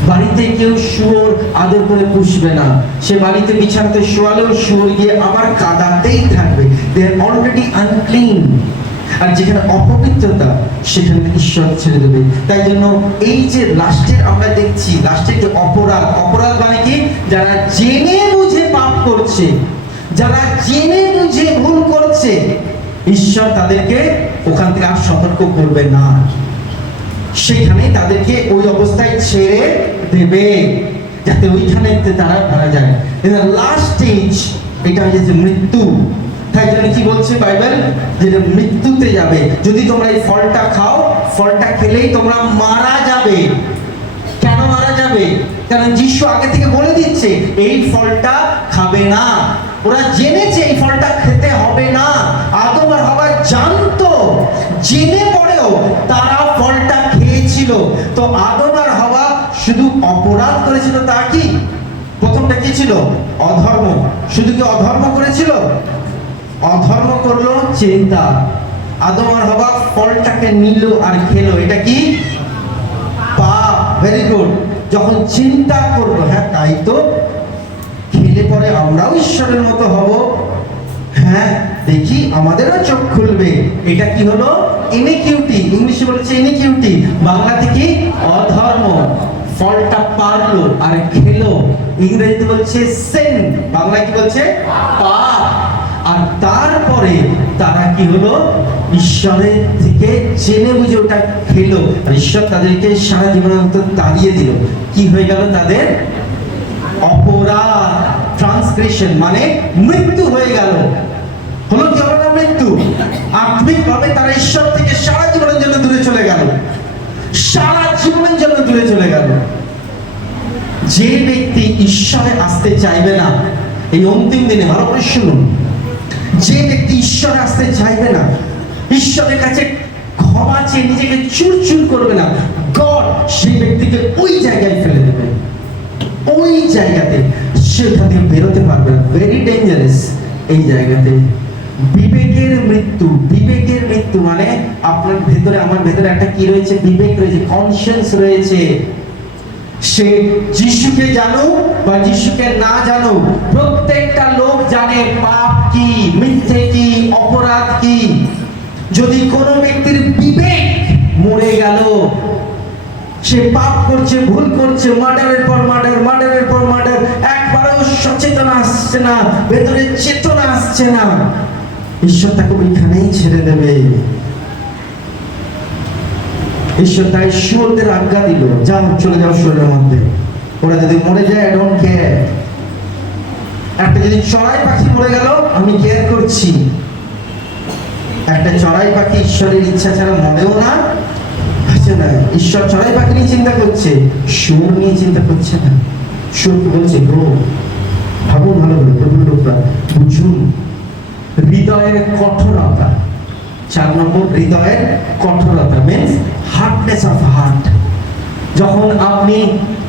বাড়িতে কেউ শুয়োর আদর করে পুষবে না, সে বাড়িতে বিছানাতে শোয়ালেও শুয়োর গিয়ে আবার কাদাতেই থাকবে। দে আর অলরেডি আনক্লিন। আর যেখানে অপবিত্রতা, সেখানে ঈশ্বর ছেড়ে দেবে। তাই জন্য এই যে লাস্টের আমরা দেখছি, লাস্টের যে অপরাধ, অপরাধ মানে কি? যারা জেনে বুঝে পাপ করছে, যারা জেনে বুঝে ভুল করছে, ঈশ্বর তাদেরকে ওখান থেকে আর সতর্ক করবে না, সেখানে তাদেরকে ওই অবস্থায় ছেড়ে দেবে, যাতে ওইখানে তারা মারা যায়। লাস্ট স্টেজ এটা হচ্ছে মৃত্যু। তাই জন্য কি বলছে বাইবেল? যে মৃত্যুতে যাবে। যদি তোমরা এই ফলটা খাও, ফলটা খেলেই তোমরা মারা যাবে। কেন মারা যাবে? কারণ যিশু আগে থেকে বলে দিচ্ছে এই ফলটা খাবে না। ওরা জেনেছে এই ফলটা খেতে হবে না। আদম আর হাওয়া জানতো, জেনে পড়েও তারা ফলটা খেয়েছিল। তো আদম আর হাওয়া শুধু অপরাধ করেছিল তা কি? প্রথমটা কি ছিল? অধর্ম। শুধু কি অধর্ম করেছিল? অধর্ম করলো চিন্তা। আদম আর হাওয়া ফলটাকে নিল আর খেলো, এটা কি? পাপ। Very good. যখন চিন্তা করলো হ্যাঁ তাই তো, খেলে পরে আমরাও ঈশ্বরের মতো হব, হ্যাঁ দেখি আমাদেরও চোখ খুলবে, এটা কি হলো? ইনিকিউটি। ইংলিশে বলেছে ইনিকিউটি, বাংলাতে কি? অধর্ম। ফলটা পারলো আর খেলো, ইংরেজিতে বলছে সিন, বাংলায় কি বলছে? পাপ। আর তারপরে তারা কি হলো? ঈশ্বরের থেকে জেনে বুঝে ওটা খেলো, আর ঈশ্বর তাদেরকে সারা জীবনের মতো তাড়িয়ে দিল। কি হয়ে গেল তাদের? অপরাধ, ট্রান্সগ্রেশন, মানে মৃত্যু হয়ে গেল। হলো কি হলো না? মৃত্যু। আত্মিকভাবে তারা ঈশ্বর থেকে সারা জীবনের জন্য দূরে চলে গেল। সারা জীবনের জন্য দূরে চলে গেল। যে ব্যক্তি ঈশ্বরে আসতে চাইবে না, এই অন্তিম দিনে ভালো করে শুনুন, যে ব্যক্তি ঈশ্বরে আসতে চাইবে না, ঈশ্বরের কাছে ক্ষমা চেয়ে নিজেকে চুরচুর করবে না, গড সেই ব্যক্তিকে ওই জায়গায় ফেলে দেবে। ওই জায়গাতে সে ওখান থেকে বেরোতে পারবে না। ভেরি ডেঞ্জারাস এই জায়গাতে। বিবেকের মৃত্যু, বিবেকের মৃত্যু মানে আপনার ভেতরে, আমার ভেতরে একটা কি রয়েছে? বিবেক রয়েছে, কনসিয়েন্স রয়েছে। সে যিশুকে জানো বা যিশুকে না জানো, প্রত্যেকটা লোক জানে পাপ কি, মিথ্যে কি, অপরাধ কি। যদি কোনো ব্যক্তির বিবেক মরে গেল, সে পাপ করছে, ভুল করছে, মার্ডারের পর মার্ডার, মার্ডারের পর মার্ডার, একবারও সচেতন আসছে না, ভেতরে চেতনা আসছে না, ঈশ্বর তাকে ওইখানেই ছেড়ে দেবে। ঈশ্বর তাই শুয়োরদের আজ্ঞা দিল, যাও চলে যাও শরীরের মধ্যে, ওরা যদি মরে যায় আই ডোন্ট কেয়ার। একটা যদি চড়াই পাখি মরে গেল আমি কেয়ার করছি। একটা চড়াই পাখি ঈশ্বরের ইচ্ছা ছাড়া মরেও না, আছে না। ঈশ্বর চড়াই পাখি নিয়ে চিন্তা করছে, শুয়োর নিয়ে চিন্তা করছে না। শুয়োর বলছে গো, ভাবুন ভালো করে, প্রভুর লোকরা বুঝুন হৃদয়ের কঠোরতা। 4 নম্বর, হৃদয়ের কঠোরতা মিন্স হার্ডনেস অফ হার্ট। যখন আপনি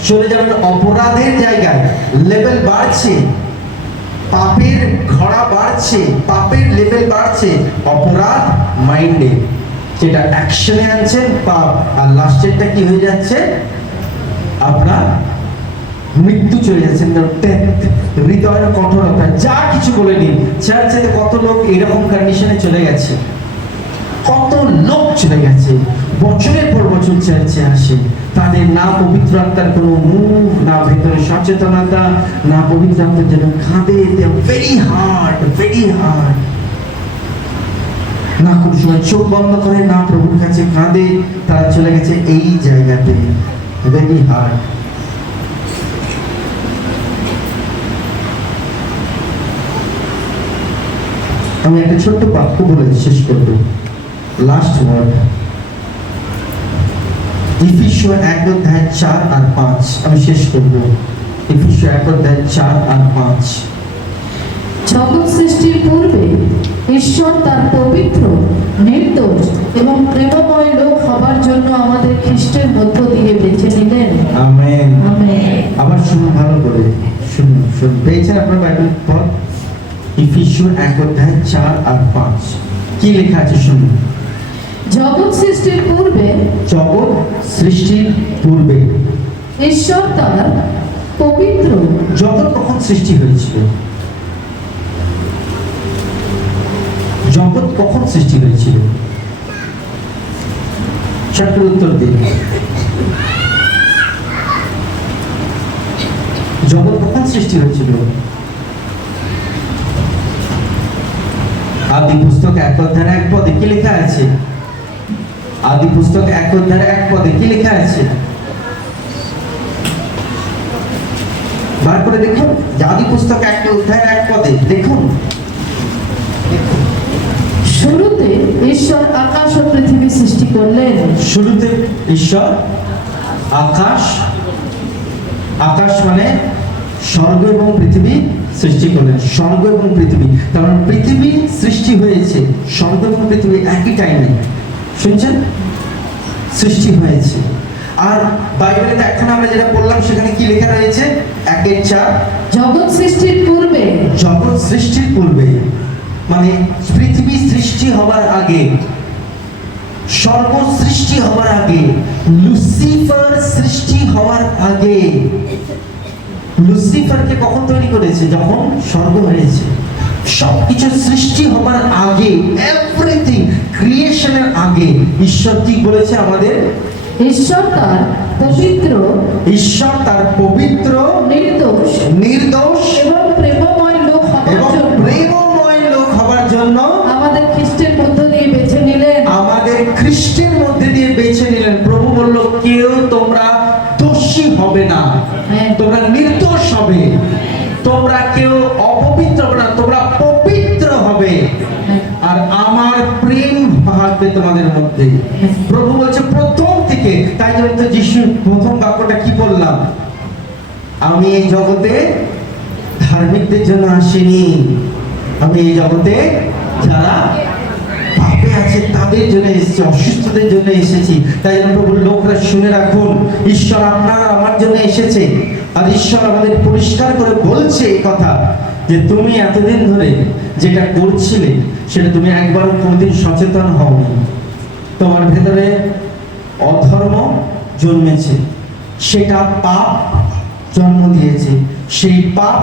চলে যাবেন অপরাধের জায়গায়, লেভেল বাড়ছে, পাপের ঘোড়া বাড়ছে, পাপের লেভেল বাড়ছে, অপরাধ মাইন্ডে, যেটা অ্যাকশনে আনছেন পাপ, আর লাস্টেরটা কি হয়ে যাচ্ছে? আপনার মৃত্যু চলে যাচ্ছে। হৃদয়ের কঠোরতা, যা কিছু বলে নিন। চার্চে কত লোক এরকম কন্ডিশনে চলে গেছে, কত লোক চলে গেছে, বছরের পর বছর চার্চে আসে, তাদের না পবিত্র আত্মার কোনো মুভ, না ভেতরে সচেতনতা, না পবিত্র আত্মার জন্য কাঁদে, ভেরি হার্ড, ভেরি হার্ড। না কোনো সময় চোখ বন্ধ করে, না প্রভুর কাছে কাঁদে, তারা চলে গেছে এই জায়গাতে, ভেরি হার্ড। আমি একটা ছোট্ট বাক্য বলে শেষ করবো, লাস্ট ওয়ার্ড। ইফিসীয় 1:4 আর 5 আমি শেষ করব। ইফিসীয় 1:4 আর 5। জগৎ সৃষ্টির পূর্বে ঈশ্বর তার পবিত্র, নির্দোষ এবং প্রেমময় লোক হবার জন্য আমাদের খ্রিস্টের মধ্য দিয়ে বেছে নিলেন। আমেন। আমেন। আবার শুনুন ভালো করে, শুনুন শুনুন, পেয়েছেন আপনার বাইবেল পড়? ইফিসীয় 1:4 আর 5 কি লেখা আছে শুনুন। জগৎ সৃষ্টির পূর্বে, জগৎ সৃষ্টির পূর্বে ঈশ্বর তার পবিত্র। জগৎ কখন সৃষ্টি হয়েছিল? জগৎ কখন সৃষ্টি হয়েছিল? চাকরির উত্তর দিন। জগৎ কখন সৃষ্টি হয়েছিল? আদি পুস্তক 1:1 কি লেখা আছে? আদি পুস্তক 1:1 কি লেখা আছে? বার করে দেখুন, আদি পুস্তক 1:1 দেখুন। শুরুতে ঈশ্বর আকাশ ও পৃথিবী সৃষ্টি করলেন। শুরুতে ঈশ্বর আকাশ, আকাশ মানে স্বর্গ এবং পৃথিবী সৃষ্টি করলেন। স্বর্গ এবং পৃথিবী, কারণ পৃথিবী সৃষ্টি হয়েছে, স্বর্গ এবং পৃথিবী একই টাইমে, শুনছেন, সৃষ্টি হয়েছে। আর বাইবেলে এখন আমরা যেটা পড়লাম সেখানে কি লেখা রয়েছে? 1:4 জগৎ সৃষ্টির পূর্বে। জগৎ সৃষ্টির পূর্বে মানে পৃথিবী সৃষ্টি হবার আগে, স্বর্গ সৃষ্টি হবার আগে, লুসিফার সৃষ্টি হওয়ার আগে। লুসিফারকে কখন তৈরি করেছে? যখন স্বর্গ হয়েছে। সবকিছু সৃষ্টি হবার আগে, এভরিথিং ক্রিয়েশনের আগে ঈশ্বর কি বলেছে আমাদের? ঈশ্বর তার পবিত্র, ঈশ্বর তার পবিত্র, নির্দোষ নির্দোষ এবং প্রেমময় লোক হবার এবং জন্য প্রেমময় লোক হবার জন্য আমাদের খ্রিস্টের মধ্য দিয়ে বেছে নিলেন। আমাদের খ্রিস্টের মধ্যে দিয়ে বেছে নিলেন। প্রভু বলল, কেউ তোমরা দোষী হবে না, তোমরা নির্দোষ হবে, তোমরা কেউ অপবিত্র হবে না, তোমরা পবিত্র হবে, আর আমার প্রেম থাকবে তোমাদের মধ্যে। প্রভু বলছে প্রথম থেকে। তাই জন্য তো যিশু প্রথম বাক্যটা কি বললাম, আমি এই জগতে ধার্মিকদের জন্য আসিনি, আমি এই জগতে যারা পাপে আছে তাদের জন্য এসেছি, অসুস্থদের জন্য এসেছি। তাই জন্য প্রভুর লোকরা শুনে রাখুন, ঈশ্বর আপনার আমার জন্য এসেছে। আর ঈশ্বর আমাদের পরিষ্কার করে বলছে এই কথা যে তুমি এতদিন ধরে যেটা করছিলে সেটা তুমি একবারও কোনোদিন সচেতন হওনি। তোমার ভেতরে অধর্ম জন্মেছে, সেটা পাপ জন্ম দিয়েছে, সেই পাপ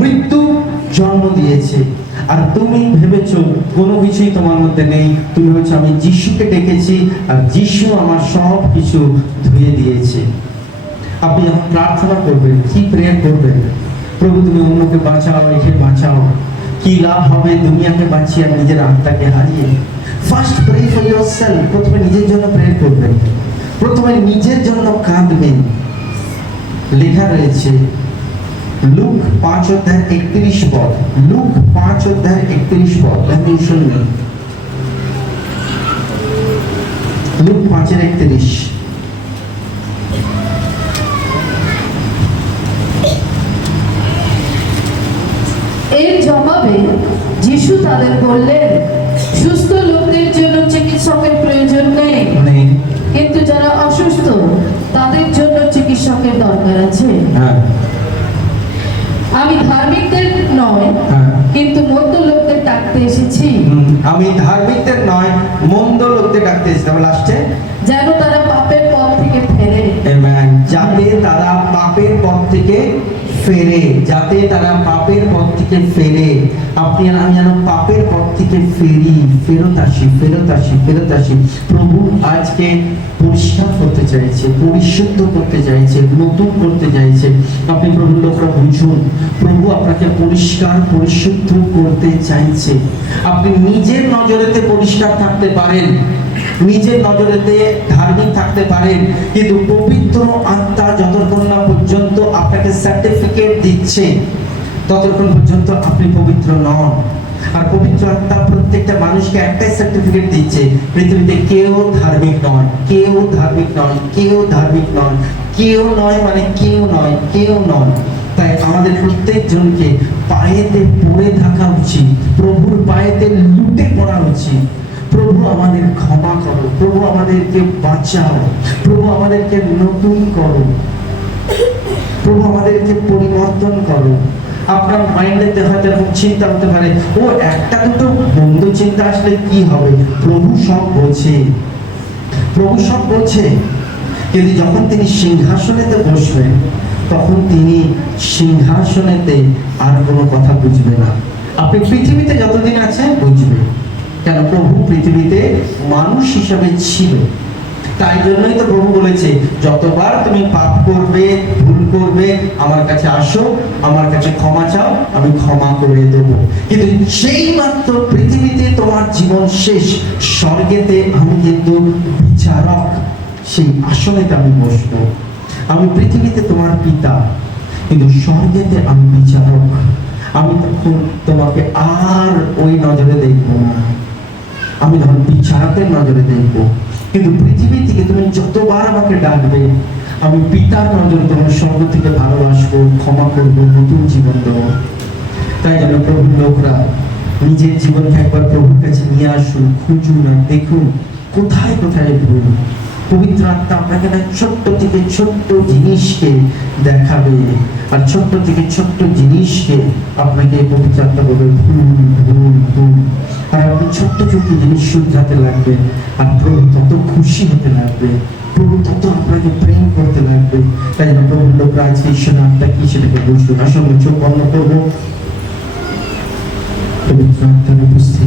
মৃত্যু জন্ম দিয়েছে। আর তুমি ভেবেছো কোনো কিছুই তোমার মধ্যে নেই, তুমি ভেবেছো আমি যিশুকে ডেকেছি আর যিশু আমার সব কিছু ধুয়ে দিয়েছে। আপনি যখন প্রার্থনা করবেন, কি প্রেয়ার করবেন? প্রভু তুমি অন্যকে বাঁচাও, একে বাঁচাও, কি লাভ হবে দুনিয়াকে বাঁচিয়ে আর নিজের আত্মাকে হারিয়ে? ফার্স্ট প্রে ফর ইয়োরসেলফ, প্রথমে নিজের জন্য প্রেয়ার করবেন, প্রথমে নিজের জন্য কাঁদবেন। লেখা রয়েছে লুক 5:31 পদ, লুক 5:31 পদ, আপনি শুনবেন। লুক 5:31। এর জবাবে যিশু তাদের বললেন, সুস্থ লোকদের জন্য চিকিৎসকের প্রয়োজন নেই, কিন্তু যারা অসুস্থ তাদের জন্য চিকিৎসকের দরকার আছে। আমি ধার্মিকদের নয়, কিন্তু মন্দ লোকদের ডাকতে এসেছি। আমি ধার্মিকদের নয়, মন্দ লোকদের ডাকতে এসেছি। তাহলে লাস্টে যেন তারা পাপের পথ থেকে ফেরে। আমেন। যাতে তারা পাপের পথ থেকে ফেরে, যাতে তারা পাপের পথ থেকে ফেরে। আপনি আর আমি যেন পাপের পথ থেকে ফেরি, ফেরত আসি, ফেরত আসি, ফেরত আসি। প্রভু আজকে পরিষ্কার করতে চাইছে, পরিশুদ্ধ করতে চাইছে, নতুন করতে চাইছে। আপনি প্রভু লোকরা বুঝুন, প্রভু আপনাকে পরিষ্কার পরিশুদ্ধ করতে চাইছে। আপনি নিজের নজরেতে পরিষ্কার থাকতে পারেন, নিজের নজরেতে ধার্মিক থাকতে পারেন, কিন্তু পবিত্র আত্মা যতক্ষণ না পর্যন্ত আপনাকে সার্টিফিকেট দিচ্ছে ততক্ষণ পর্যন্ত আপনি পবিত্র নন। আর পবিত্র আত্মা প্রত্যেকটা মানুষকে একটাই সার্টিফিকেট দিচ্ছে, পৃথিবীতে কেউ ধার্মিক নয়, কেউ ধার্মিক নয়, কেউ ধার্মিক নয়, কেউ নয়, মানে কেউ নয়, কেউ নয়। তাই আমাদের প্রত্যেকজনকে পায়েতে পড়ে থাকা উচিত, প্রভুর পায়েতে লুটে পড়া উচিত। প্রভু আমাদের ক্ষমা করো, প্রভু আমাদেরকে বাঁচাও, প্রভু আমাদেরকে নতুন করো, প্রভু আমাদেরকে পরিবর্তন করো। আপনার মাইন্ডে হয়তো এরকম চিন্তা হতে পারে, ও একটা দুটো মন্দ চিন্তা আসলে কি হবে? প্রভু সব বোঝে, প্রভু সব বোঝে। কিন্তু যখন তিনি সিংহাসনেতে বসবেন তখন তিনি সিংহাসনেতে আর কোনো কথা বুঝবে না। আপনি পৃথিবীতে যতদিন আছেন বুঝবে, কেন প্রভু পৃথিবীতে মানুষ হিসাবে ছিল। তাই জন্যই তো প্রভু বলেছে, যতবার তুমি পাপ করবে, ভুল করবে, আমার কাছে আসো, আমার কাছে ক্ষমা চাও, আমি ক্ষমা করে দেবো। কিন্তু সেই মাত্র পৃথিবীতে তোমার জীবন শেষ, স্বর্গেতে আমি কিন্তু বিচারক, সেই আসনেতে আমি বসবো। আমি পৃথিবীতে তোমার পিতা, কিন্তু স্বর্গেতে আমি বিচারক। আমি তখন তোমাকে আর ওই নজরে দেখবো না, আমি তখন বিচারকের নজরে দেখবো। কিন্তু পৃথিবী থেকে তুমি যতবার আমাকে ডাকবে, আমি পিতার নজরে তোমার স্বর্গ থেকে ভালোবাসবো, ক্ষমা করবো, নতুন জীবন দেবো। তাই যেন প্রভুর লোকরা নিজের জীবনকে একবার প্রভুর কাছে নিয়ে আসুন, খুঁজুন আর দেখুন কোথায় কোথায় ভুল। পবিত্র আত্মা আপনাকে না ছোট্ট থেকে ছোট্ট জিনিসকে দেখাবে, আর ছোট্ট থেকে ছোট্ট জিনিসকে আপনাকে পবিত্র আত্মা বলবে ভুল ভুল ভুল। আর আপনি ছোট্ট ছোট্ট জিনিস শুধরাতে লাগবেন, আর প্রভু তত খুশি হতে লাগবে, প্রভু তত আপনাকে প্রেম করতে লাগবে। তাই জন্য প্রভুর লোকরা আজকে ঈশ্বর আত্মা কি সেটাকে বুঝুন। আসলে চোখ বন্ধ করবো, পবিত্র আত্মার উপস্থিতি